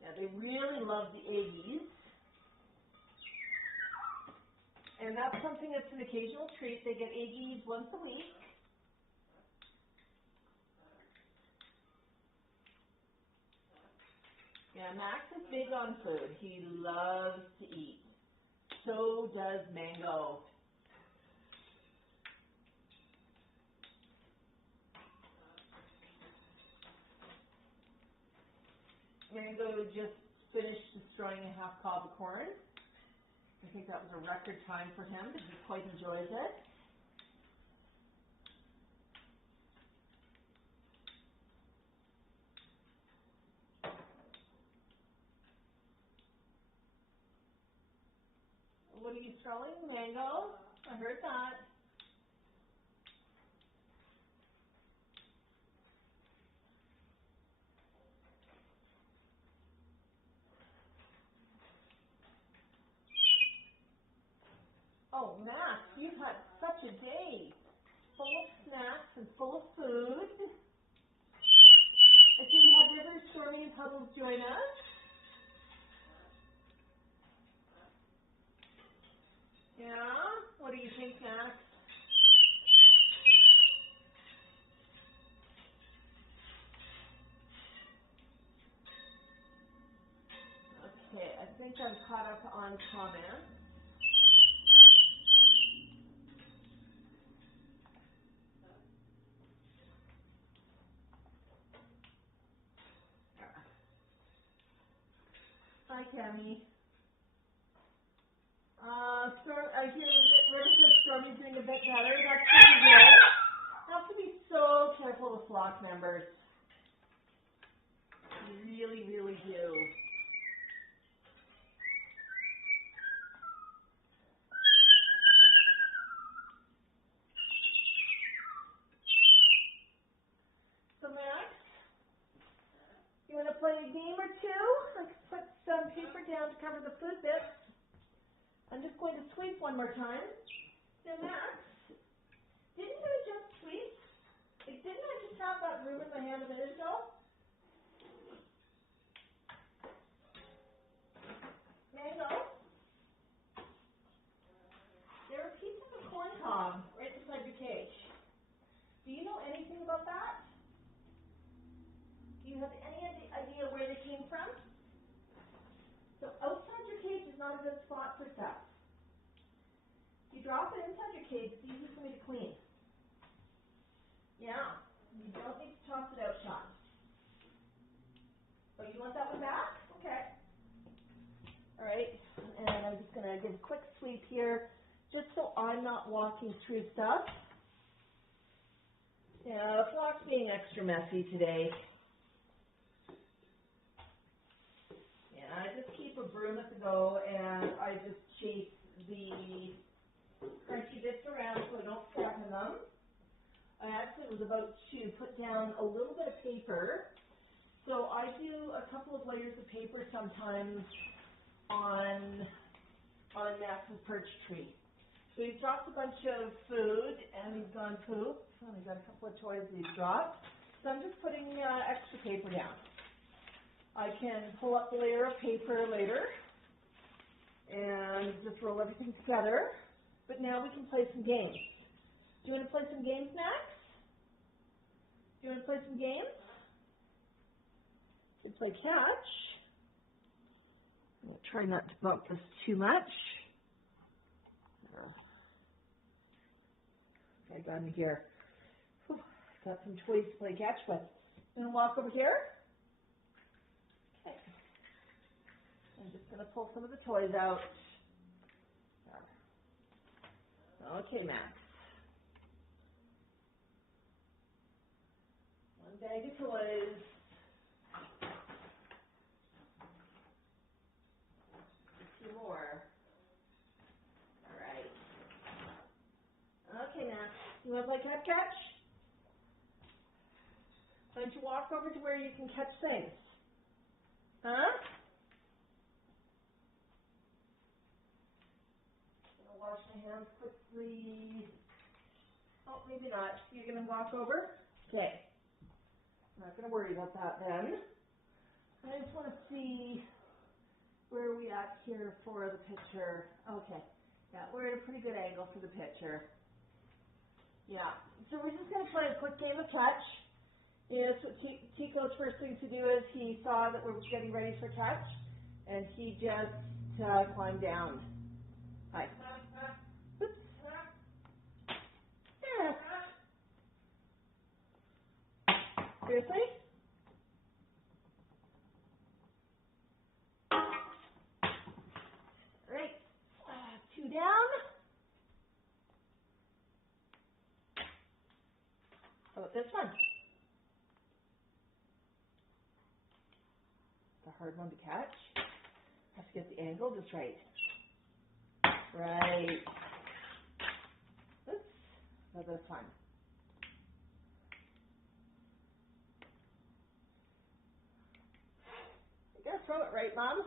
Yeah, they really love the eggies. And that's something that's an occasional treat. They get eggies once a week. Yeah, Max is big on food. He loves to eat. So does Mango. Mango just finished destroying a half cob of corn. I think that was a record time for him, but he quite enjoys it. What are you throwing, Mango? I heard that. Oh, Max, you've had such a day. Full of snacks and full of food. I see we have River, Stormy, and Puddles join us. Yeah? What do you think, Max? Okay, I think I'm caught up on comments. Hi, Tammy. I hear Rita Stormy's doing a bit better. That's pretty good. You have to be so careful with flock members. You really, really do. So, Max, you want to play a game or two? Let's put some paper down to cover the food bits. I'm just going to sweep one more time. Now, Max, didn't I just sweep? Like, didn't I just have that broom in my hand a minute ago? Mango? There are pieces of corn cob right beside your cage. Do you know anything about that? Do you have any idea where they came from? So outside your cage is not a good spot for stuff. If you drop it inside your cage, it's easy for me to clean. Yeah, you don't need to toss it out, Sean. Oh, you want that one back? Okay. All right, and I'm just going to give a quick sweep here, just so I'm not walking through stuff. Yeah, the flock's being extra messy today. Yeah, I just keep a broom at the go, and I just chase the crunchy bits around so I don't step in them. I actually was about to put down a little bit of paper. So I do a couple of layers of paper sometimes on Max's perch tree. So he's dropped a bunch of food and he's gone poop. And I've got a couple of toys that he's dropped. So I'm just putting extra paper down. I can pull up the layer of paper later and just roll everything together. But now we can play some games. Do you want to play some games, Max? Do you want to play some games? We play catch. I'm going to try not to bump this too much. Okay, got me here. Whew, got some toys to play catch with. I'm going to walk over here. Okay. I'm just going to pull some of the toys out. Okay, Max. One bag of toys. A few more. All right. Okay, Max. You want to play catch? Why don't you walk over to where you can catch things? Huh? I'm going to wash my hands quickly. Oh, maybe not. You're going to walk over? Okay. I'm not going to worry about that then. I just want to see where are we at here for the picture. Okay. Yeah, we're at a pretty good angle for the picture. Yeah. So we're just going to play a quick game of catch. Yes, what Tico's first thing to do is he saw that we're getting ready for catch, and he just climbed down. Hi. Oops. Yeah. Seriously? Right. 2 down. How about this one? It's a hard one to catch. Have to get the angle just right. Right. Oops. How about this one? You gotta throw it right, Mom.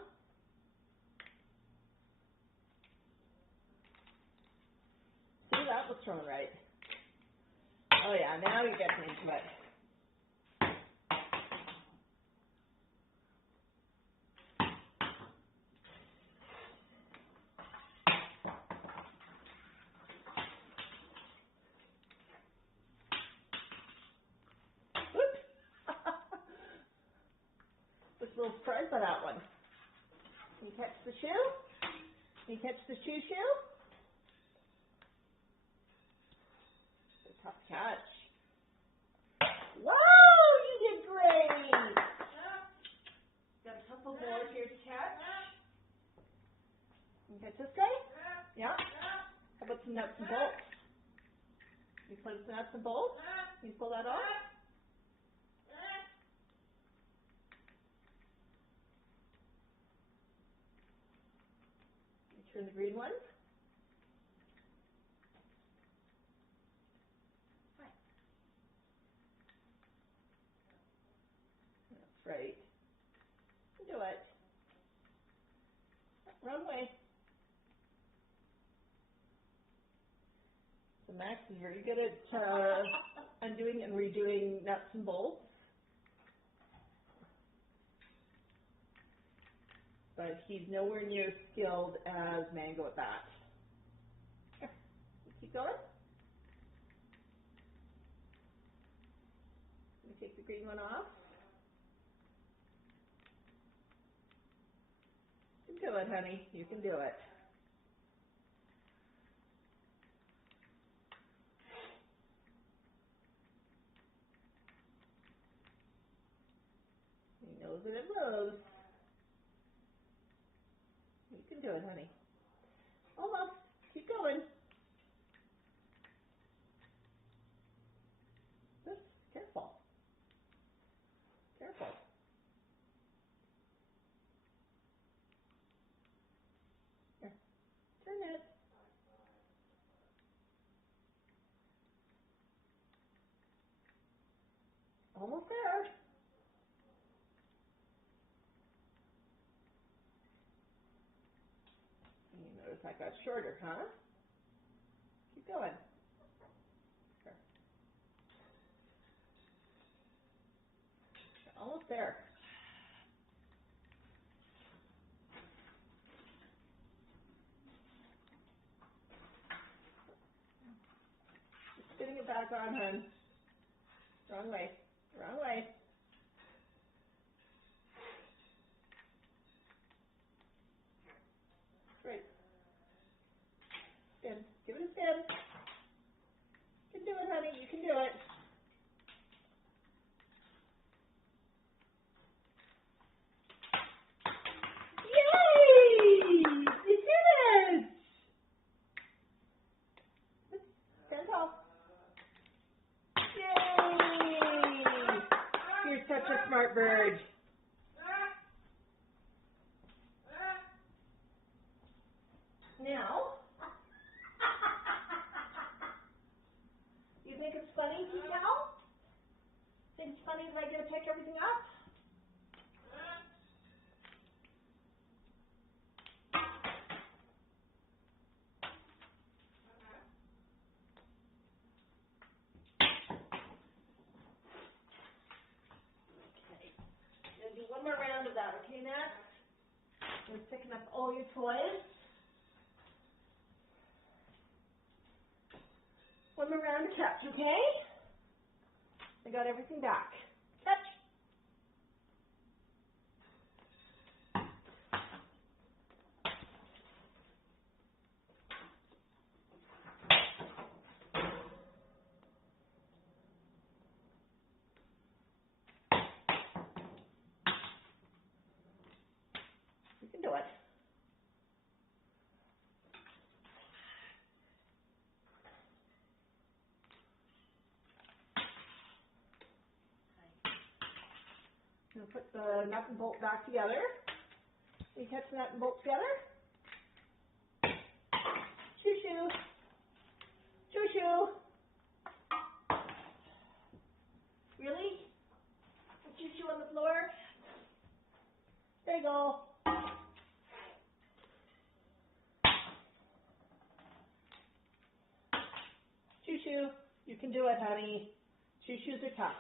See, that was thrown right. Oh yeah, now you're getting into it. Just a little surprise by that one. Can you catch the shoe? Can you catch the shoe? It's a tough catch. Wow, you did great! Got a couple more here to catch. Catch this guy? Yeah? How about some nuts and bolts? You play with the nuts and bolts? Can you pull that off? You turn the green one. That's right. Do it. Run away. So Max is very good at undoing and redoing nuts and bolts. But he's nowhere near as skilled as Mango at that. Here, you keep going. Let me take the green one off. You can do it, honey. You can do it. He knows that it blows. You can do it, honey. Almost. Keep going. Oops, careful. Careful. Here. Turn it. Almost there. You notice I got shorter, huh? Keep going. Here. Almost there. Just spinning it back on, hon. Wrong way. Wrong way. Right. Spin. Give it a spin. You can do it, honey. You can do it. Yay! You did it! Stand tall. Yay! You're such a smart bird. Now, you think it's funny, T-Cow? Think it's funny that I get to pick everything up? Okay. I'm going to do one more round of that, okay, Max? You're picking up all your toys. One more round of catch, okay? I got everything back. Catch. You can do it. I'm going to put the nut and bolt back together. You catch the nut and bolt together. Shoo-shoo. Shoo-shoo. Really? Shoo-shoo on the floor? There you go. Shoo-shoo. You can do it, honey. Shoo-shoos are tough.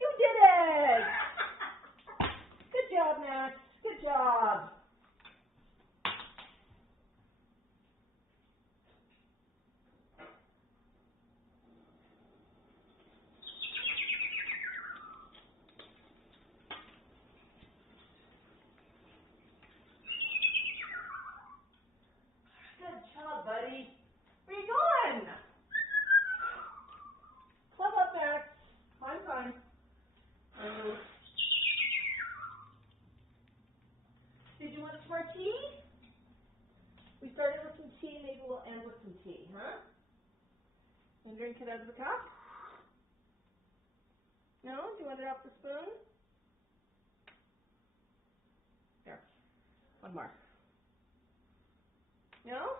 You did it! Good job, Max. Good job. tea. Maybe we'll end with some tea, huh? And drink it out of the cup? No? Do you want it off the spoon? There. One more. No?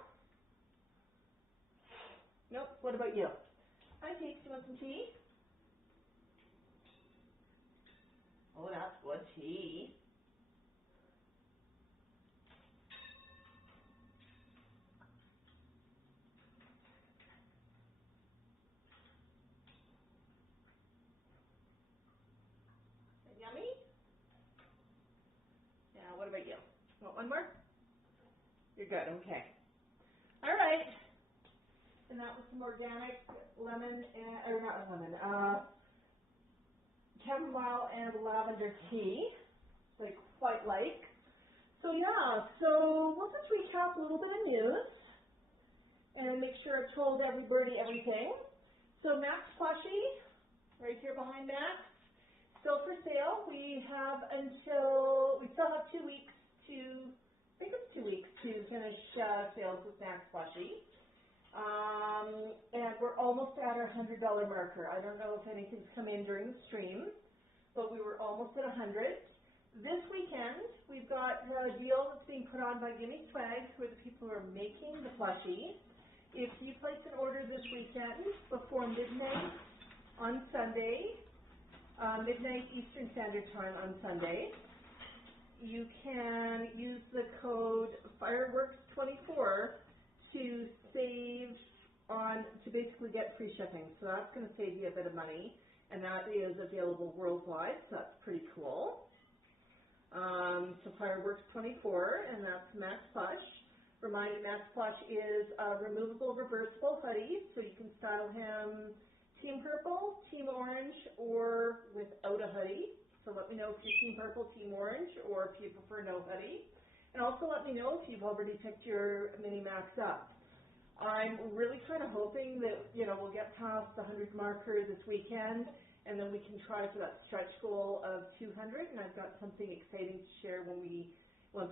Nope. What about you? Hi, Kate. Do you want some tea? Oh, that's good tea. Yummy? Yeah, what about you? Want one more? You're good, okay. All right. And that was some organic lemon, or not lemon, chamomile and lavender tea, like quite like. So yeah, so we'll just recap a little bit of news and make sure I've told everybody everything. So Max Plushie, right here behind Max, still for sale. We still have 2 weeks to, I think it's 2 weeks to finish sales with Max Plushie. And we're almost at our $100 marker. I don't know if anything's come in during the stream, but we were almost at 100. This weekend, we've got a deal that's being put on by Gimme Swag, who are the people who are making the plushie. If you place an order this weekend before midnight on Sunday, midnight Eastern Standard Time on Sunday, you can use the code Fireworks24 to save on, to basically get free shipping. So that's going to save you a bit of money, and that is available worldwide, so that's pretty cool. So Fireworks24, and that's Max Plush. Reminding Max Plush is a removable, reversible hoodie, so you can style him Team Purple, Team Orange, or without a hoodie. So let me know if you're Team Purple, Team Orange, or if you prefer no hoodie. And also let me know if you've already picked your Mini Max up. I'm really kind of hoping that, we'll get past the 100 marker this weekend, and then we can try for that stretch goal of 200. And I've got something exciting to share once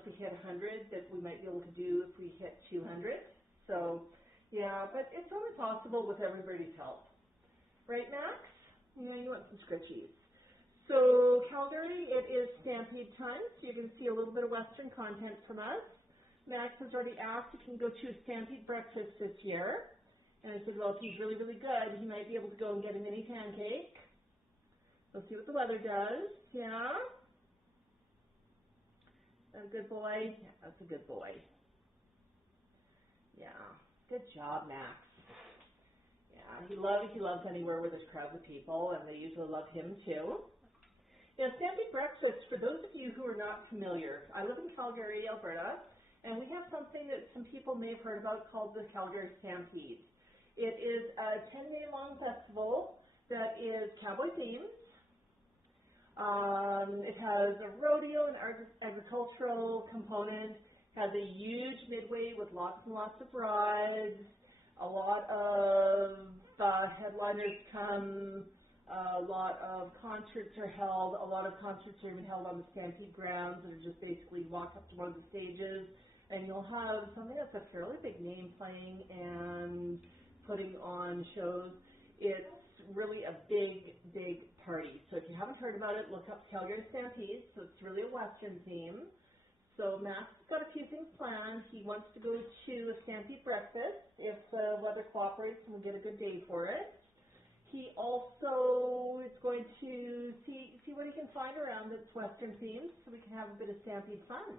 we hit 100 that we might be able to do if we hit 200. So, yeah, but it's only possible with everybody's help. Right, Max? You want some scritchies. So, Calgary, it is Stampede time, so you're going to see a little bit of Western content from us. Max has already asked if he can go to a Stampede breakfast this year. And I said, well, if he's really, really good, he might be able to go and get a mini pancake. We'll see what the weather does. Yeah? A good boy? Yeah, that's a good boy. Yeah. Good job, Max. Yeah, he loves anywhere where there's crowds of people, and they usually love him too. Yeah, Stampede breakfast, for those of you who are not familiar, I live in Calgary, Alberta, and we have something that some people may have heard about called the Calgary Stampede. It is a 10-day-long festival that is cowboy themed. It has a rodeo and agricultural component, has a huge midway with lots and lots of rides, a lot of headliners come, a lot of concerts are held, a lot of concerts are even held on the Stampede grounds that are just basically walk up to one of the stages, and you'll have something that's a fairly big name playing and putting on shows. It's really a big, big party. So if you haven't heard about it, look up Calgary Stampede. So it's really a Western theme. So Max has got a few things planned. He wants to go to a Stampede breakfast if the weather cooperates and we'll get a good day for it. He also is going to see what he can find around that's Western themed so we can have a bit of Stampede fun.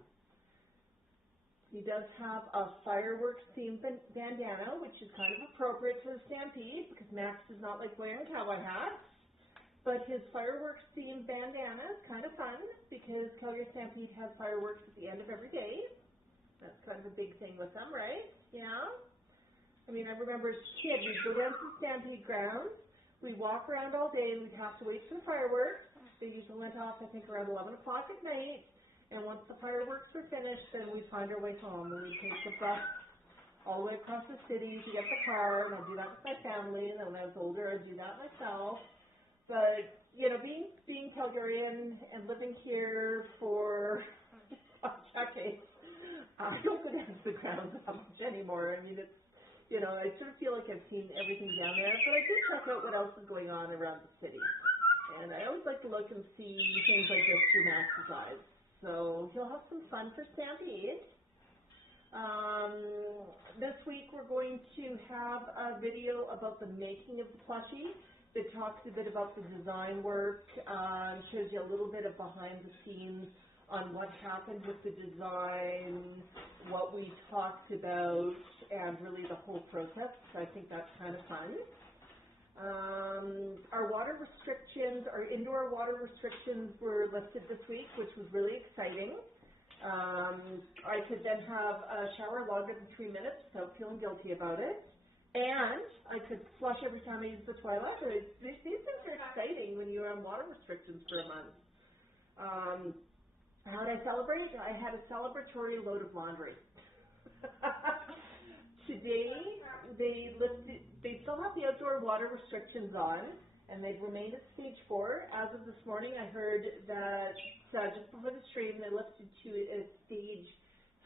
He does have a fireworks themed bandana, which is kind of appropriate for the Stampede because Max does not like wearing cowboy hats. But his fireworks themed bandana is kind of fun because Calgary Stampede has fireworks at the end of every day. That's kind of a big thing with them, right? Yeah? I mean, I remember as a kid, we'd go down to the Stampede grounds, we'd walk around all day, and we'd have to wait for the fireworks. They usually went off, I think, around 11 o'clock at night. And once the fireworks were finished, then we'd find our way home. And we'd take the bus all the way across the city to get the car. And I'd do that with my family. And then when I was older, I'd do that myself. But, being Calgarian and living here for decades, I don't go down to the ground that much anymore. I mean, it's, you know, I sort of feel like I've seen everything down there, but I do check out what else is going on around the city. And I always like to look and see things like this through Max's eyes. So you'll have some fun for Stampede. This week we're going to have a video about the making of the plushie that talks a bit about the design work, shows you a little bit of behind the scenes on what happened with the design, what we talked about, and really the whole process. So I think that's kind of fun. Our water restrictions, our indoor water restrictions were lifted this week, which was really exciting. I could then have a shower longer than 3 minutes without feeling guilty about it. And I could flush every time I use the toilet. These things are exciting when you're on water restrictions for a month. How did I celebrate? I had a celebratory load of laundry. Today, they still have the outdoor water restrictions on, and they've remained at stage 4. As of this morning, I heard that just before the stream, they lifted to a stage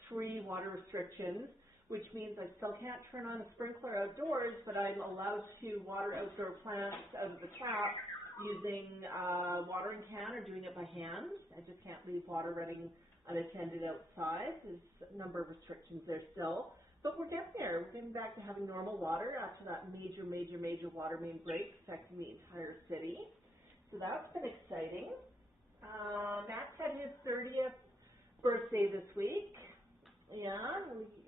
3 water restrictions, which means I still can't turn on a sprinkler outdoors, but I'm allowed to water outdoor plants out of the tap using a watering can or doing it by hand. I just can't leave water running unattended outside. There's a number of restrictions there still. But we're getting there. We're getting back to having normal water after that major water main break affecting the entire city. So that's been exciting. Max had his 30th birthday this week. Yeah,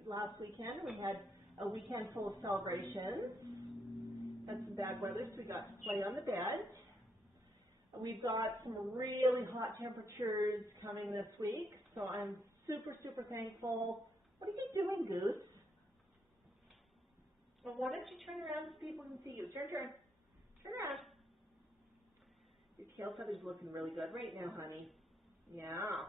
last weekend we had a weekend full of celebrations. Had some bad weather, so we got to play on the bed. We've got some really hot temperatures coming this week, so I'm super thankful. What are you doing, Goose? Well, why don't you turn around so people can see you? Turn around. Your tail feather's looking really good right now, honey. Yeah.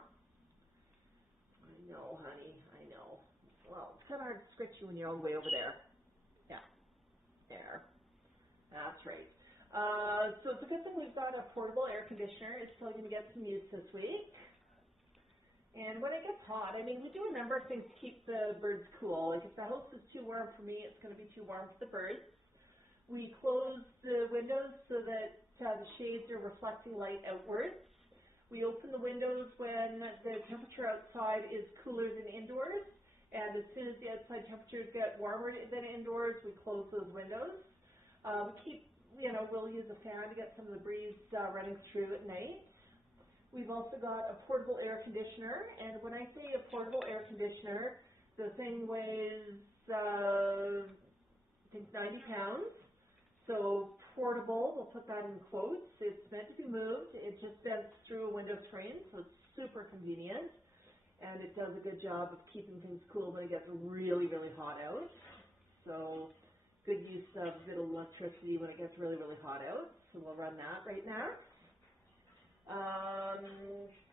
I know, honey. I know. Well, it's kind of hard to switch you when you're all the way over there. Yeah. There. That's right. So it's a good thing we've got a portable air conditioner. It's still going to get some use this week. And when it gets hot, I mean, we do a number of things to keep the birds cool. Like if the house is too warm for me, it's going to be too warm for the birds. We close the windows so that the shades are reflecting light outwards. We open the windows when the temperature outside is cooler than indoors. And as soon as the outside temperatures get warmer than indoors, we close those windows. We'll use a fan to get some of the breeze running through at night. We've also got a portable air conditioner, and when I say a portable air conditioner, the thing weighs, I think 90 pounds. So portable, we'll put that in quotes. It's meant to be moved. It just bends through a window frame, so it's super convenient, and it does a good job of keeping things cool when it gets really hot out. So good use of a bit of electricity when it gets really hot out. So we'll run that right now.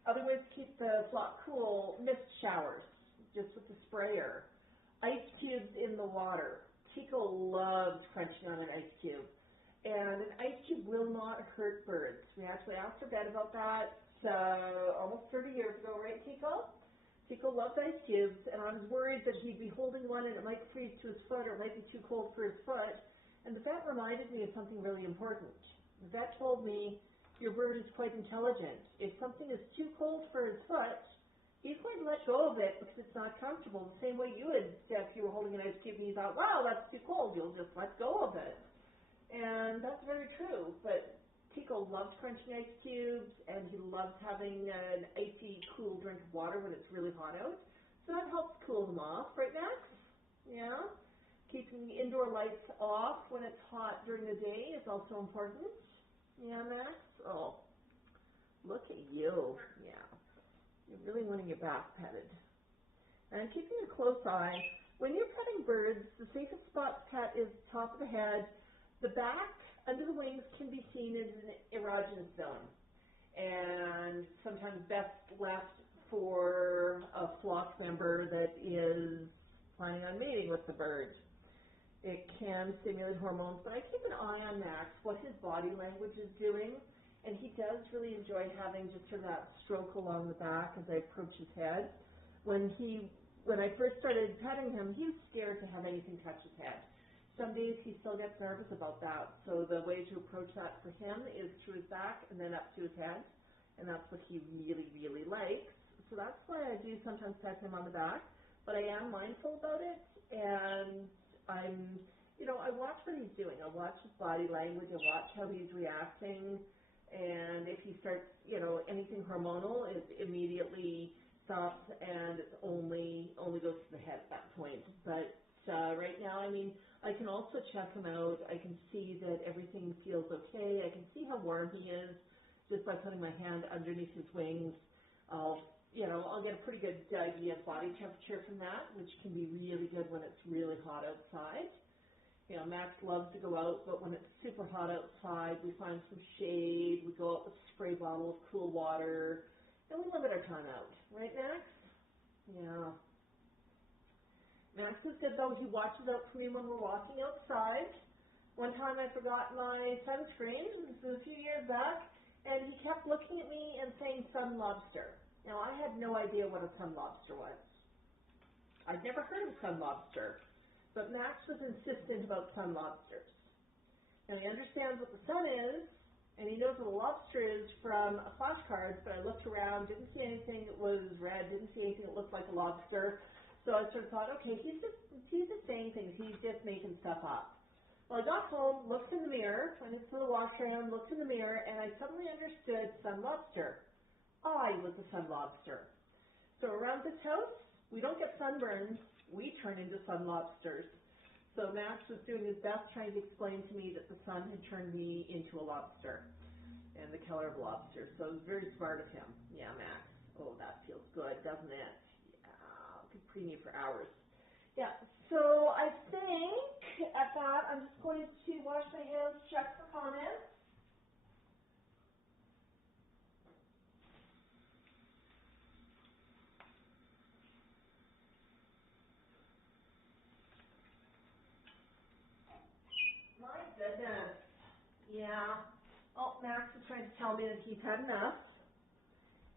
Other ways to keep the flock cool, mist showers, just with the sprayer. Ice cubes in the water. Tico loves crunching on an ice cube. And an ice cube will not hurt birds. We actually asked her vet about that almost 30 years ago, right, Tico? Tico loved ice cubes, and I was worried that he'd be holding one and it might freeze to his foot or it might be too cold for his foot. And the vet reminded me of something really important. The vet told me, your bird is quite intelligent. If something is too cold for his foot, he's going to let go of it because it's not comfortable. The same way you would if you were holding an ice cube and you thought, wow, that's too cold, you'll just let go of it. And that's very true, but Tico loves crunching ice cubes, and he loves having an icy, cool drink of water when it's really hot out. So that helps cool them off, right, Max? Yeah? Keeping the indoor lights off when it's hot during the day is also important. Yeah, Max? Oh, look at you. Yeah. You're really wanting your back petted. And keeping a close eye. When you're petting birds, the safest spot to pet is the top of the head. The back, under the wings, can be seen as an erogenous zone, and sometimes best left for a flock member that is planning on mating with the bird. It can stimulate hormones, but I keep an eye on Max, what his body language is doing, and he does really enjoy having just sort of that stroke along the back as I approach his head. When he when I first started petting him, he was scared to have anything touch his head. Some days he still gets nervous about that. So the way to approach that for him is through his back and then up to his head. And that's what he really, really likes. So that's why I do sometimes pet him on the back. But I am mindful about it. And I'm, you know, I watch what he's doing. I watch his body language. I watch how he's reacting. And if he starts, you know, anything hormonal, it immediately stops and it only goes to the head at that point. But right now, I mean, I can also check him out. I can see that everything feels okay. I can see how warm he is just by putting my hand underneath his wings. I'll get a pretty good idea of body temperature from that, which can be really good when it's really hot outside. You know, Max loves to go out, but when it's super hot outside, we find some shade. We go out with a spray bottle of cool water, and we limit our time out. Right, Max? Yeah. Max is good, though. He watches out for me when we're walking outside. One time I forgot my sunscreen. This was a few years back, and he kept looking at me and saying sun lobster. Now, I had no idea what a sun lobster was. I'd never heard of sun lobster, but Max was insistent about sun lobsters. And he understands what the sun is, and he knows what a lobster is from a flashcard, but I looked around, didn't see anything that was red, didn't see anything that looked like a lobster. So I sort of thought, okay, he's just saying things, he's just making stuff up. Well, I got home, looked in the mirror, went into the washroom, looked in the mirror, and I suddenly understood sun lobster. I was a sun lobster. So around this house, we don't get sunburns, we turn into sun lobsters. So Max was doing his best trying to explain to me that the sun had turned me into a lobster and the color of lobster. So it was very smart of him. Yeah, Max. Oh, that feels good, doesn't it? Yeah, could preen you for hours. Yeah, so I think at that I'm just going to wash my hands, check for comments. My goodness. Yeah. Oh, Max is trying to tell me that he's had enough.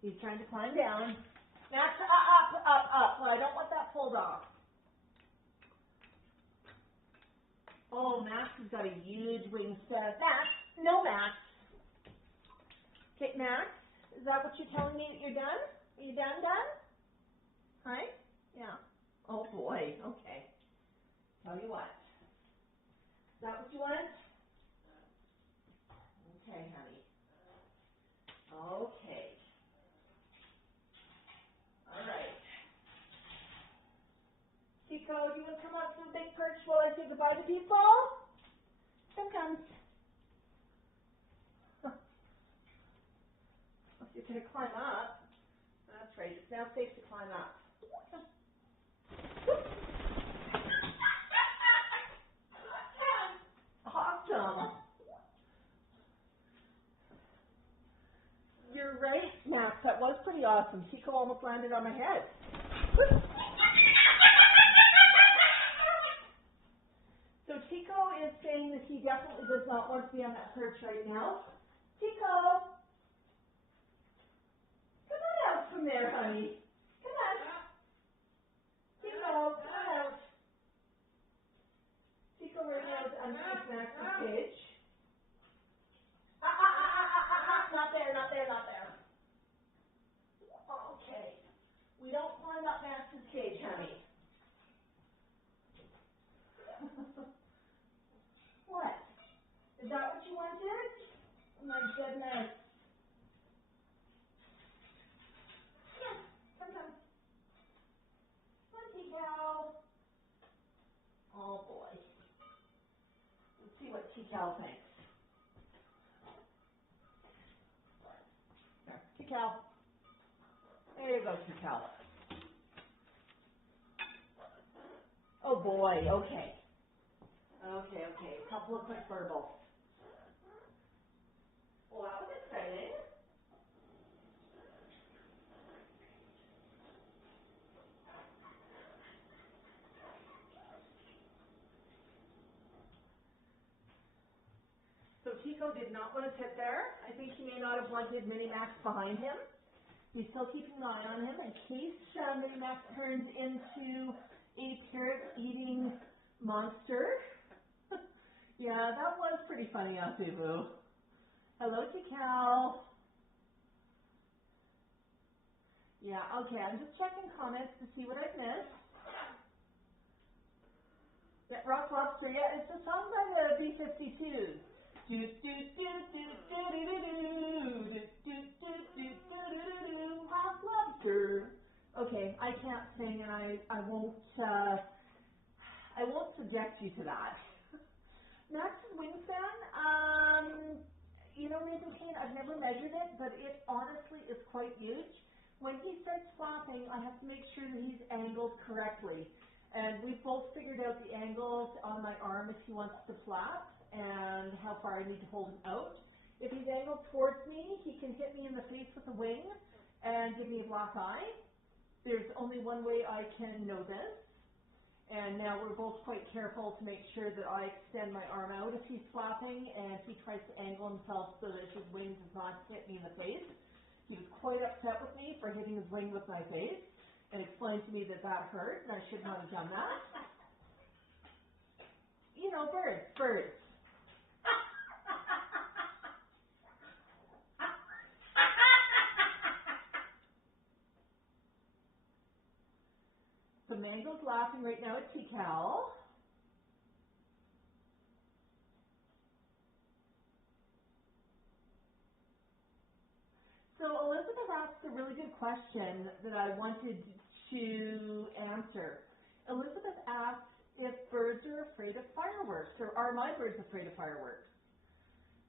He's trying to climb down. Max, up. Well, I don't want that pulled off. Oh, Max has got a huge wingspan. Max, no, Max. Okay, Max, is that what you're telling me that you're done? Are you done? Right? Yeah. Oh, boy. Okay. Tell you what. Is that what you want? Okay, honey. Okay. All right. Chico, do you want to come up to the big perch while I say goodbye to people? Here comes. If you're going to climb up, that's right. It's now safe to climb up. Awesome. You're right, Max. That was pretty awesome. Chico almost landed on my head. So Chico is saying that he definitely does not want to be on that perch right now. Chico, come on out from there, honey. Come on. Chico, come on out. Chico right now is underneath Max's cage. Not there. Okay. We don't climb up Max's cage, honey. What? Is that what you wanted? Oh my goodness. Come. Monkey cow. Oh boy. Let's see what T-Cow thinks. There, T-Cow. There you go, T-Cow. Oh boy, okay. Okay. A couple of quick burbles. Well, that was exciting. So Chico did not want to sit there. I think he may not have wanted Mini Max behind him. He's still keeping an eye on him in case maybe Max turns into a parrot-eating monster. Yeah, that was pretty funny, Boo. Hello, Cal. Yeah, okay, I'm just checking comments to see what I've missed. Yeah, Rock Lobster, yeah, it's a song by the B-52s. Do do do do do do do do do do do Rock Lobster. Okay, I can't sing, and I won't subject you to that. Max's wingspan, you know, Nathan Kane, I've never measured it, but it honestly is quite huge. When he starts flapping, I have to make sure that he's angled correctly. And we've both figured out the angles on my arm if he wants to flap and how far I need to hold him out. If he's angled towards me, he can hit me in the face with a wing and give me a black eye. There's only one way I can know this. And now we're both quite careful to make sure that I extend my arm out if he's flapping and he tries to angle himself so that his wing does not hit me in the face. He was quite upset with me for hitting his wing with my face and explained to me that that hurt and I should not have done that. You know, birds. So Mango's laughing right now at Cal. So Elizabeth asked a really good question that I wanted to answer. Elizabeth asked if birds are afraid of fireworks, or are my birds afraid of fireworks?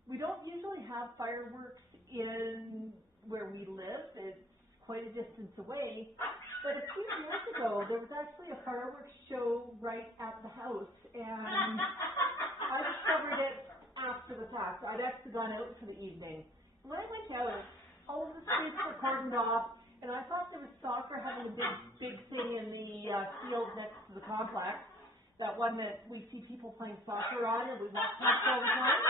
We don't usually have fireworks in where we live. It's quite a distance away. But a few years ago, there was actually a fireworks show right at the house, and I discovered it after the fact. I'd actually gone out for the evening. When I went out, all of the streets were cordoned off, and I thought there was soccer having a big thing in the field next to the complex, that one that we see people playing soccer on, and we walk past all the time.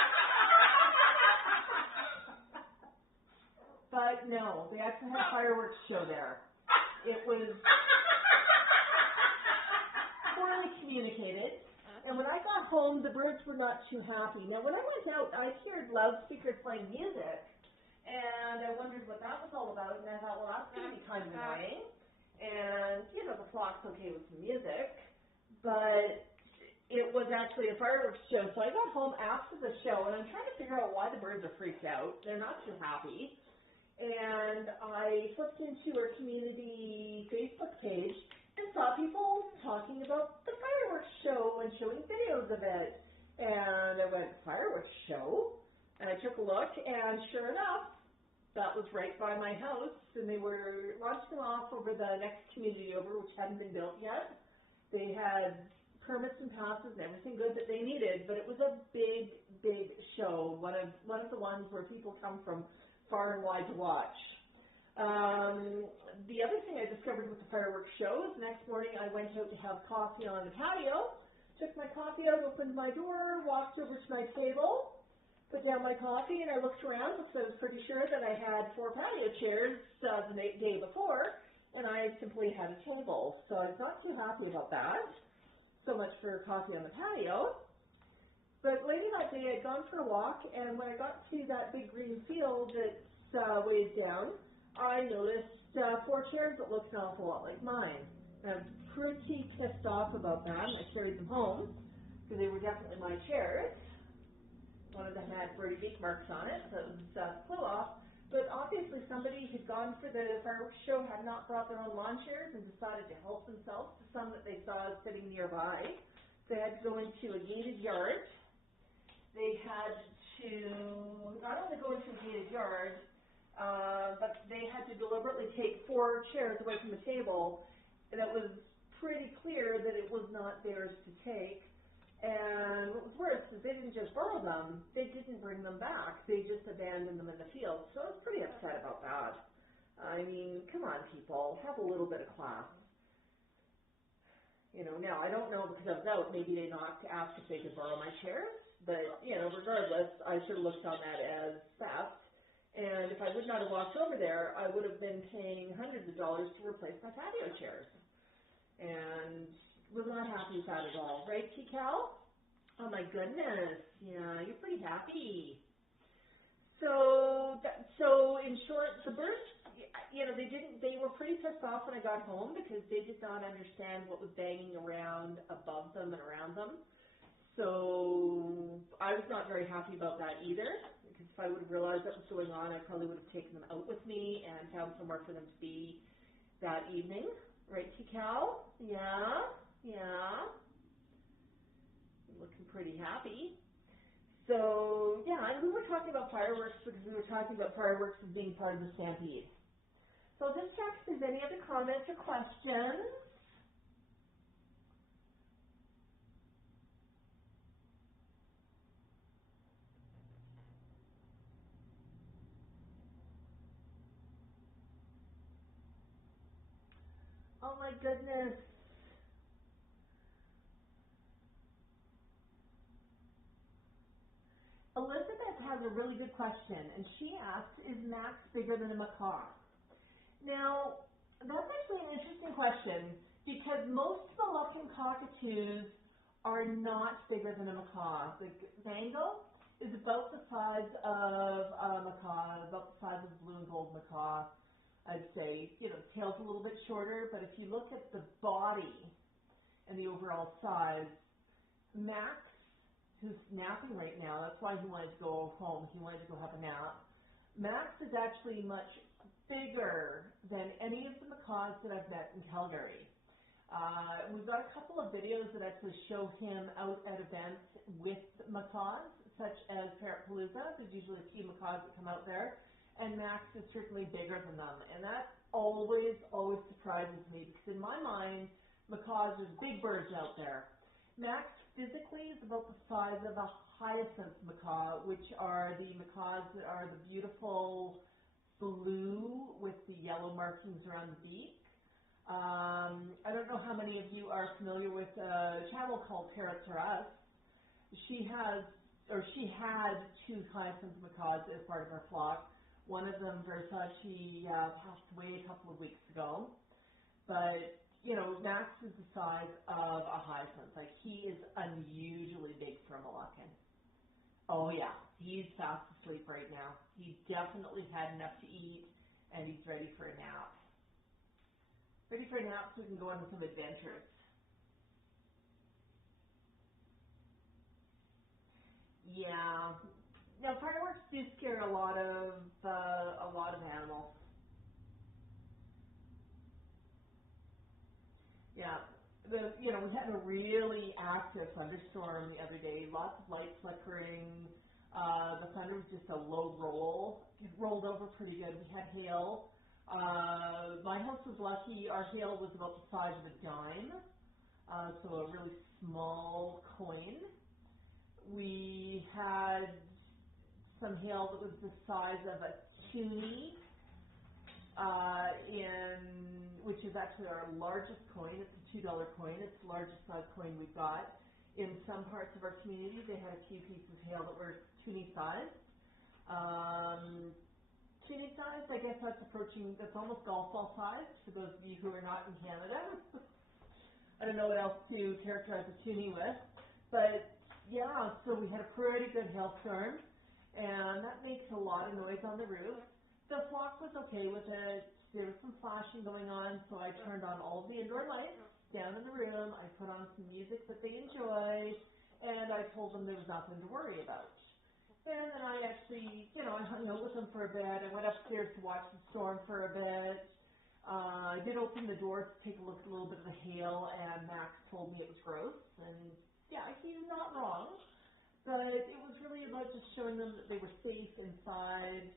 But no, they actually had a fireworks show there. It was poorly communicated, and when I got home, the birds were not too happy. Now, when I went out, I heard loudspeakers playing music, and I wondered what that was all about, and I thought, well, that's going to be kind of annoying. And, you know, the flock's okay with some music, but it was actually a fireworks show. So I got home after the show, and I'm trying to figure out why the birds are freaked out. They're not too happy. And I flipped into our community Facebook page and saw people talking about the fireworks show and showing videos of it. And I went, fireworks show? And I took a look, and sure enough, that was right by my house, and they were launching off over the next community over, which hadn't been built yet. They had permits and passes and everything good that they needed, but it was a big show, one of the ones where people come from far and wide to watch. The other thing I discovered with the fireworks show is the next morning I went out to have coffee on the patio, took my coffee out, opened my door, walked over to my table, put down my coffee, and I looked around because I was pretty sure that I had 4 patio chairs the day before, and I simply had a table. So I was not too happy about that. So much for coffee on the patio. But later that day, I'd gone for a walk, and when I got to that big green field that's ways down, I noticed 4 chairs that looked an awful lot like mine. And I was pretty pissed off about that, and I carried them home, because they were definitely my chairs. One of them had pretty big marks on it, so it flew off. But obviously somebody who'd gone for the fireworks show had not brought their own lawn chairs and decided to help themselves to some that they saw sitting nearby. They had to go into a gated yard. They had to not only go into a gated yard, but they had to deliberately take 4 chairs away from the table. And it was pretty clear that it was not theirs to take. And what was worse is they didn't just borrow them, they didn't bring them back. They just abandoned them in the field. So I was pretty upset about that. I mean, come on, people, have a little bit of class. You know, now, I don't know because I was out, maybe they knocked to ask if they could borrow my chairs. But, you know, regardless, I sort of looked on that as theft. And if I would not have walked over there, I would have been paying hundreds of dollars to replace my patio chairs. And was not happy with that at all. Right, Kikal? Oh my goodness. Yeah, you're pretty happy. So in short, the birds, they were pretty pissed off when I got home because they did not understand what was banging around above them and around them. So I was not very happy about that either, because if I would have realized what was going on, I probably would have taken them out with me and found somewhere for them to be that evening. Right, Kikal? Yeah, yeah. Looking pretty happy. So, yeah, and we were talking about fireworks because we were talking about fireworks as being part of the stampede. So I'll just check if there's any other comments or questions. Oh my goodness. Elizabeth has a really good question, and she asked, is Max bigger than a macaw? Now, that's actually an interesting question, because most Moluccan cockatoos are not bigger than a macaw. The Bengal is about the size of a macaw, about the size of a blue and gold macaw, I'd say. The tail's a little bit shorter, but if you look at the body and the overall size, Max, who's napping right now, that's why he wanted to go home, he wanted to go have a nap. Max is actually much bigger than any of the macaws that I've met in Calgary. We've got a couple of videos that actually show him out at events with macaws, such as Parrot. There's usually a few macaws that come out there, and Max is certainly bigger than them. And that always surprises me, because in my mind, macaws are big birds out there. Max physically is about the size of a hyacinth macaw, which are the macaws that are the beautiful blue with the yellow markings around the beak. I don't know how many of you are familiar with a channel called Parrot. She had 2 hyacinth macaws as part of her flock. One of them, Versa, she passed away a couple of weeks ago. But Max is the size of a hyacinth. Like, he is unusually big for a Moluccan. Oh yeah, he's fast asleep right now. He definitely had enough to eat, and he's ready for a nap. Ready for a nap so we can go on some adventures. Yeah. Now, fireworks do scare a lot of animals. Yeah, we had a really active thunderstorm the other day. Lots of light flickering. The thunder was just a low roll. It rolled over pretty good. We had hail. My house was lucky. Our hail was about the size of a dime, so a really small coin. We had some hail that was the size of a toonie, which is actually our largest coin. It's a $2 coin. It's the largest size coin we've got. In some parts of our community, they had a few pieces of hail that were toonie sized. Toonie sized, I guess that's almost golf ball size for those of you who are not in Canada. I don't know what else to characterize a toonie with. But yeah, so we had a pretty good hailstorm, and that makes a lot of noise on the roof. The flock was okay with it. There was some flashing going on, so I turned on all of the indoor lights down in the room. I put on some music that they enjoyed, and I told them there was nothing to worry about. And then I actually, I hung out with them for a bit. I went upstairs to watch the storm for a bit. I did open the door to take a look at a little bit of the hail, and Max told me it was gross. And yeah, he's not wrong. But it was really about just showing them that they were safe inside,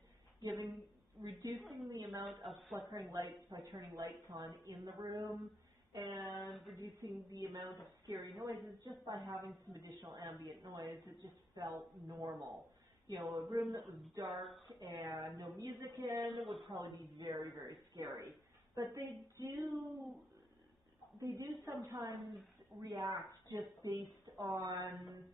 reducing the amount of flickering lights by turning lights on in the room, and reducing the amount of scary noises just by having some additional ambient noise. It just felt normal. A room that was dark and no music in would probably be very, very scary. But they do sometimes react just based on,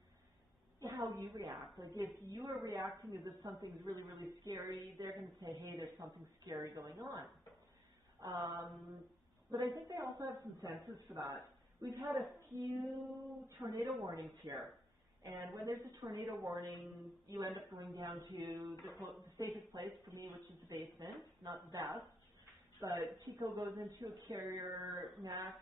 how you react. Like if you are reacting as if something's really, really scary, they're going to say, hey, there's something scary going on. But I think they also have some senses for that. We've had a few tornado warnings here. And when there's a tornado warning, you end up going down to the safest place for me, which is the basement. Not the best. But Chico goes into a carrier. Max,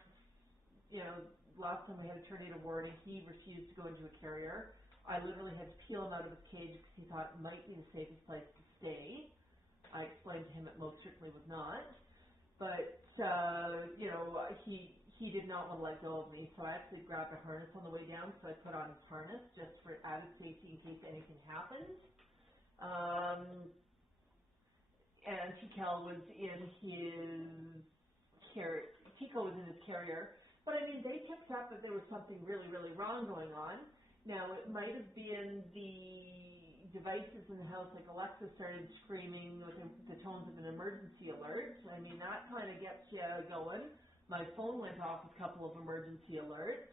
you know, last time we had a tornado warning, he refused to go into a carrier. I literally had to peel him out of his cage because he thought it might be the safest place to stay. I explained to him it most certainly was not. But, you know, he did not want to let go of me, so I actually grabbed a harness on the way down, so I put on his harness just for added safety in case anything happened. And Tico was in his carrier. But I mean, they picked up that there was something really, really wrong going on. Now, it might have been the devices in the house, like Alexa started screaming with the tones of an emergency alert. I mean, that kind of gets you going. My phone went off with a couple of emergency alerts.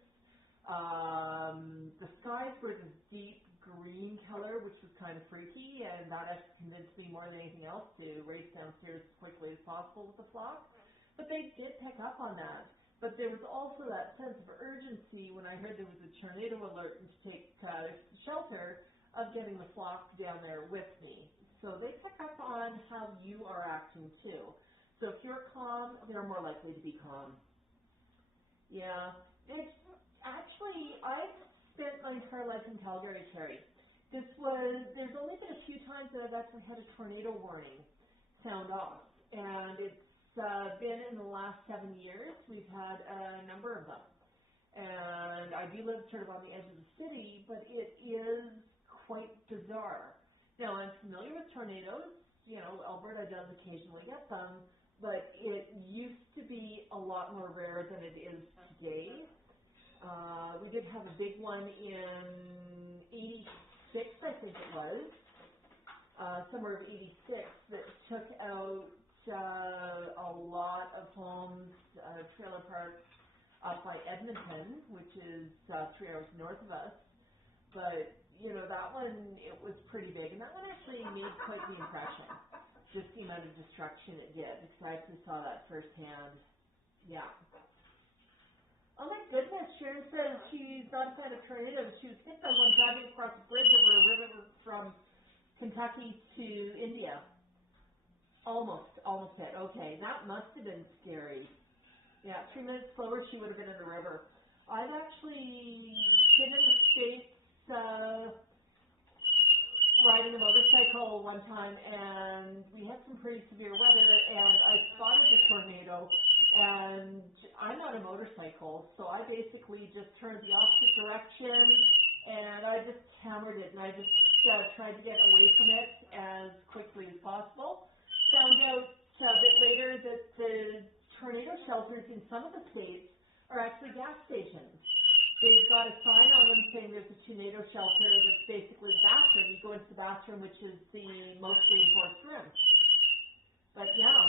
The skies were this deep green color, which was kind of freaky, and that actually convinced me more than anything else to race downstairs as quickly as possible with the flock. But they did pick up on that. But there was also that sense of urgency when I heard there was a tornado alert and to take shelter of getting the flock down there with me. So they pick up on how you are acting too. So if you're calm, they're more likely to be calm. Yeah. It's actually, I've spent my entire life in Calgary, Terry. There's only been a few times that I've actually had a tornado warning sound off. And it's been in the last 7 years. We've had a number of them. And I do live sort of on the edge of the city, but it is quite bizarre. Now, I'm familiar with tornadoes. You know, Alberta does occasionally get them, but it used to be a lot more rare than it is today. We did have a big one in 86, I think it was, summer of 86, that took out a lot of homes, trailer parks up by Edmonton, which is 3 hours north of us. But, you know, that one, it was pretty big. And that one actually made quite the impression, just the amount of destruction it did, because I actually saw that firsthand. Yeah. Oh my goodness, Sharon says she's not a fan of tornadoes. She was hit by one driving across the bridge over a river from Kentucky to India. Almost hit. Okay, that must have been scary. Yeah, 3 minutes slower, she would have been in the river. I've actually been in the States riding a motorcycle one time, and we had some pretty severe weather, and I spotted the tornado, and I'm on a motorcycle, so I basically just turned the opposite direction, and I just hammered it, and I just tried to get away from it as quickly as possible. Found out a bit later that the tornado shelters in some of the states are actually gas stations. They've got a sign on them saying there's a tornado shelter that's basically the bathroom. You go into the bathroom, which is the most reinforced room. But yeah.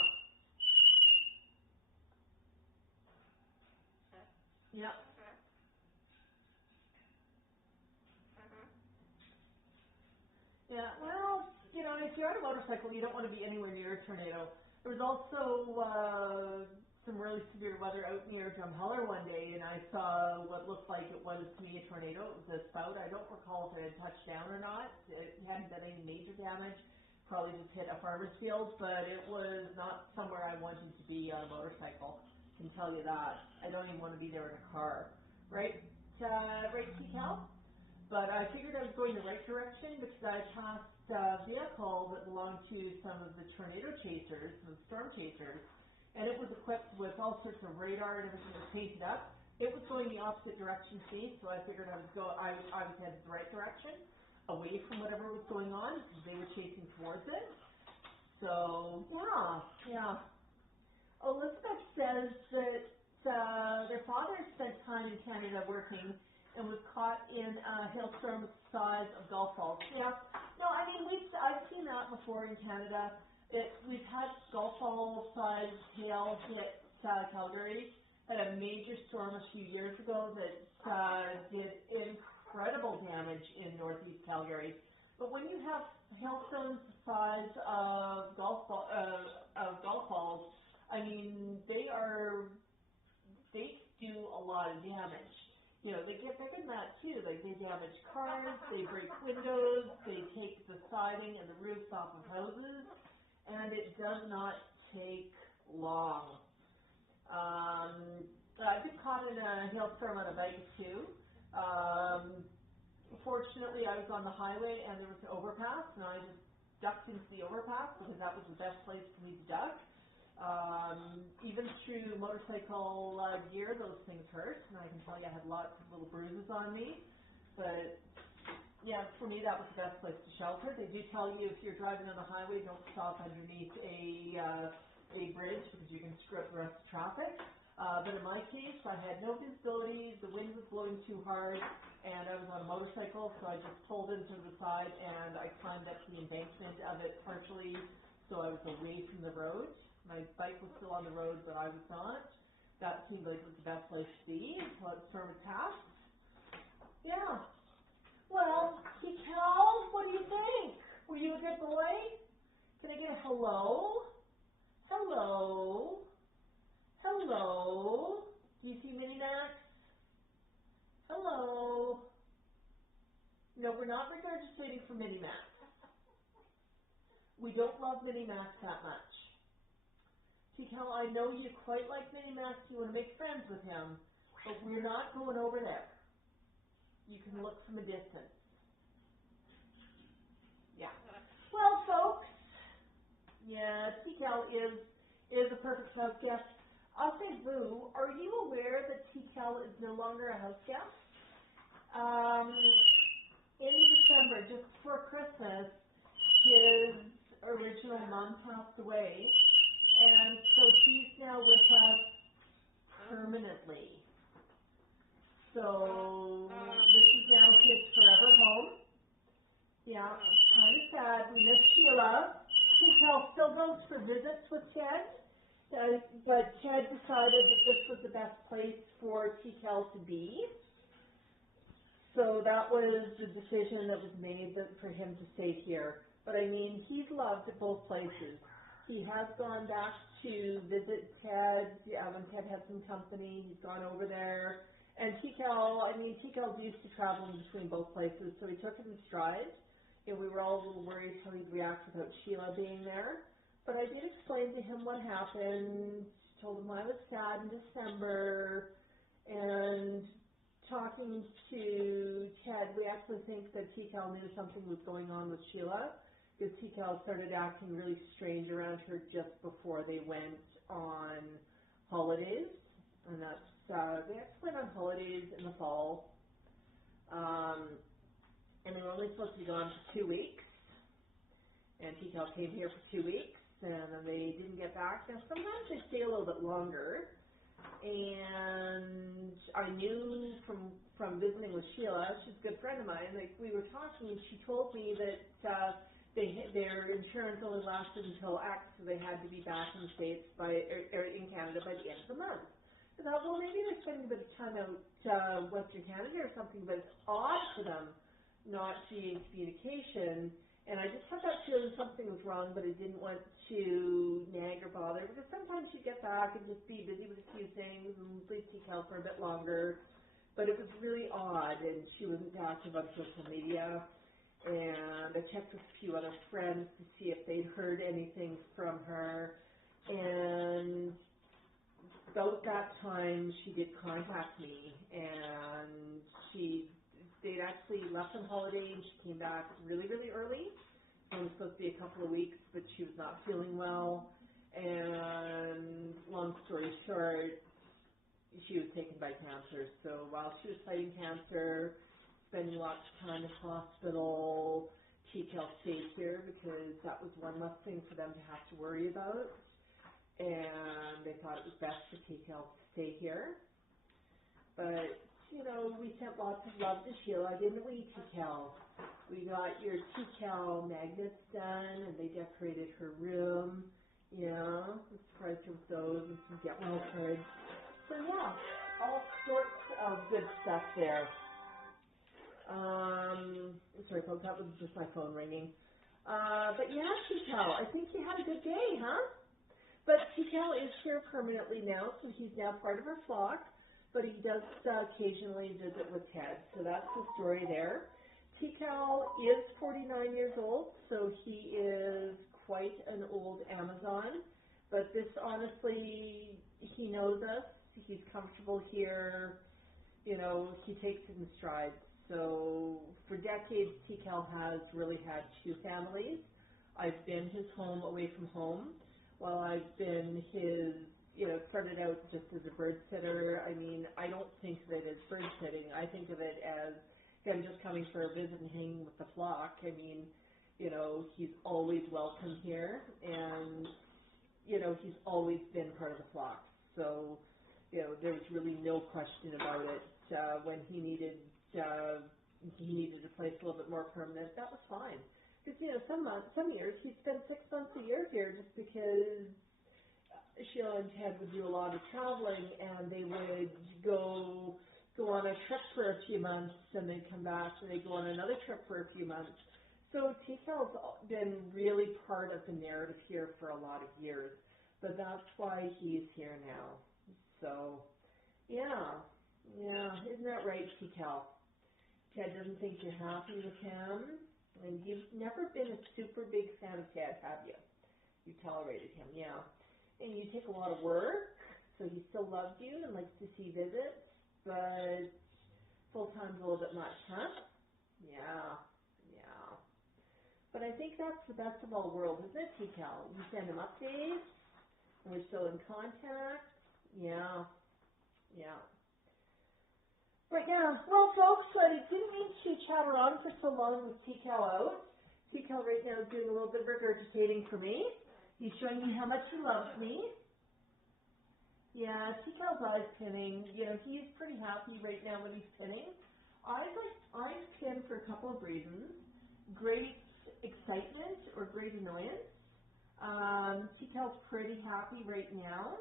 Yeah. Yeah, well, you know, if you're on a motorcycle, you don't want to be anywhere near a tornado. There was also some really severe weather out near Drumheller one day, and I saw what looked like it was to me a tornado. It was a spout. I don't recall if it had touched down or not. It hadn't done any major damage. Probably just hit a farmer's field, but it was not somewhere I wanted to be on a motorcycle. I can tell you that. I don't even want to be there in a car. Right, Cal? But I figured I was going the right direction because I passed a vehicle that belonged to some of the tornado chasers, some storm chasers, and it was equipped with all sorts of radar and everything was painted up. It was going the opposite direction to me, so I figured I was headed the right direction, away from whatever was going on, because they were chasing towards it. So, yeah. Elizabeth says that their father spent time in Canada working and was caught in a hailstorm the size of golf balls. Yeah. No, I mean, I've seen that before in Canada. We've had golf ball size hail hit Calgary. Had a major storm a few years ago that did incredible damage in northeast Calgary. But when you have hailstones the size of golf balls, I mean, they do a lot of damage. You know, they get bigger than that too. Like, they damage cars, they break windows, they take the siding and the roofs off of houses, and it does not take long. I've been caught in a hailstorm on a bike too. Fortunately, I was on the highway and there was an overpass, and I just ducked into the overpass because that was the best place for me to duck. Even through motorcycle gear, those things hurt, and I can tell you I had lots of little bruises on me. But yeah, for me that was the best place to shelter. They do tell you if you're driving on the highway, don't stop underneath a bridge because you can screw up the rest of traffic. But in my case, I had no visibility, the wind was blowing too hard, and I was on a motorcycle, so I just pulled into the side and I climbed up the embankment of it partially, so I was away from the road. My bike was still on the road, but I was not. That seemed like it was the best place to be until the storm had passed. Yeah. Well, Cal, what do you think? Were you a good boy? Can I get a hello? Hello? Hello? Do you see Minnie Max? Hello? No, we're not regurgitating for Minnie Max. We don't love Minnie Max that much. Cal, I know you quite like Minnie Max, you want to make friends with him, but we're not going over there. You can look from a distance. Yeah. Well, folks, yeah, Cal is a perfect house guest. I'll say, Boo, are you aware that Cal is no longer a house guest? In December, just before Christmas, his original mom passed away. And so he's now with us permanently. So this is now his forever home. Yeah, it's kind of sad. We miss Sheila. Cal still goes for visits with Ted, but Ted decided that this was the best place for Cal to be. So that was the decision that was made for him to stay here. But I mean, he's loved both places. He has gone back to visit Ted when Ted had some company. He's gone over there. And Tical's used to traveling between both places, so he took it in stride. And we were all a little worried how he'd react without Sheila being there. But I did explain to him what happened, told him I was sad in December, and talking to Ted, we actually think that Tical knew something was going on with Sheila, because Tical started acting really strange around her just before they went on holidays, and that's, they actually went on holidays in the fall, and they were only supposed to be gone for 2 weeks, and Tical came here for 2 weeks, and then they didn't get back. Now, sometimes they stay a little bit longer, and I knew from visiting with Sheila, she's a good friend of mine, like we were talking, and she told me that their insurance only lasted until X, so they had to be back in the States in Canada by the end of the month. I thought, well, maybe they're spending a bit of time out Western Canada or something, but it's odd for them not to be in communication. And I just had that feeling something was wrong, but I didn't want to nag or bother, because sometimes you get back and just be busy with a few things and leave Tical for a bit longer. But it was really odd, and she wasn't active on social media. And I checked with a few other friends to see if they'd heard anything from her. And about that time, she did contact me, and they'd actually left on holiday, and she came back really, really early. It was supposed to be a couple of weeks, but she was not feeling well. And long story short, she was taken by cancer. So while she was fighting cancer, spending lots of time in hospital, Tical stayed here because that was one less thing for them to have to worry about. And they thought it was best for Tical to stay here. But you know, we sent lots of love to Sheila, didn't we, Tical? We got your Tical magnets done, and they decorated her room. Yeah, we surprised her with those and some get well cards. So yeah, all sorts of good stuff there. sorry folks, that was just my phone ringing. But yeah, Tikal, I think you had a good day, huh? But Tikal is here permanently now, so he's now part of our flock, but he does occasionally visit with Ted, so that's the story there. Tikal is 49 years old, so he is quite an old Amazon, but this honestly, he knows us, he's comfortable here, you know, he takes it in stride. So for decades, Tikal has really had two families. I've been his home away from home, while I've been his, you know, started out just as a bird sitter. I mean, I don't think of it as bird sitting. I think of it as him just coming for a visit and hanging with the flock. I mean, you know, he's always welcome here, and, you know, he's always been part of the flock. So, you know, there was really no question about it. When he needed a place a little bit more permanent, that was fine. Because, you know, some years he'd spend 6 months a year here just because Sheila and Ted would do a lot of traveling, and they would go on a trip for a few months, and they'd come back, and they'd go on another trip for a few months. So Tikal's been really part of the narrative here for a lot of years, but that's why he's here now. So, yeah, isn't that right, Tikal? Ted doesn't think you're happy with him, and you've never been a super big fan of Ted, have you? You tolerated him, yeah. And you take a lot of work, so he still loves you and likes to see visits, but full-time's a little bit much, huh? Yeah. But I think that's the best of all worlds, isn't it, Tikal? You send him updates, and we're still in contact. Yeah. Right now, well, folks, I didn't mean to chatter on for so long with Tikal out. Tikal right now is doing a little bit of regurgitating for me. He's showing me how much he loves me. Yeah, Tikal's always pinning. You know, he's pretty happy right now when he's pinning. I pin for a couple of reasons. Great excitement or great annoyance. Tikal's pretty happy right now.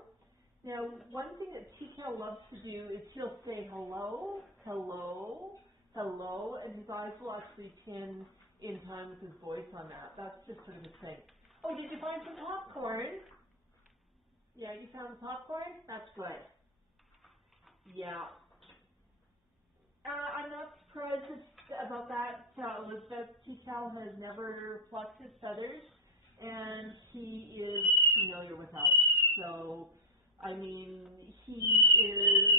Now, one thing that Tikal loves to do is he'll say hello, and his eyes will actually pin in time with his voice on that. That's just sort of a thing. Oh, did you find some popcorn? Yeah, you found the popcorn? That's good. Yeah. I'm not surprised about that, Elizabeth. Tikal has never plucked his feathers, and he is familiar with us. So, I mean, he is,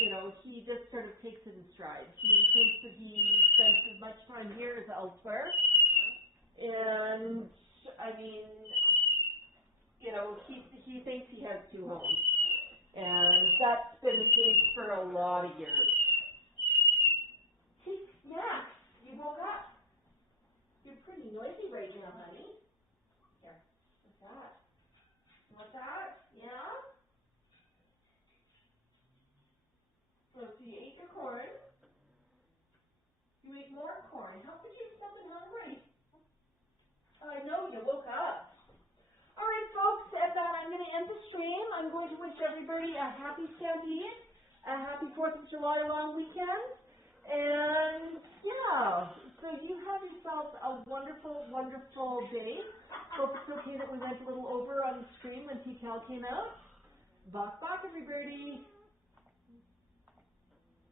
you know, he just sort of takes it in stride. He thinks that he spends as much time here as elsewhere, and, I mean, you know, he thinks he has two homes, and that's been the case for a lot of years. Snax, you woke up. You're pretty noisy right now, honey. Here, what's that? What's that? Yeah? So you ate your corn. You ate more corn. How could you have something hungry? I know, you woke up. All right, folks, at that, I'm going to end the stream. I'm going to wish everybody a happy Stampede, a happy 4th of July long weekend. And, yeah, so you have yourself a wonderful, wonderful day. Hope it's okay that we went a little over on the stream when Tikal came out. Bye, everybody.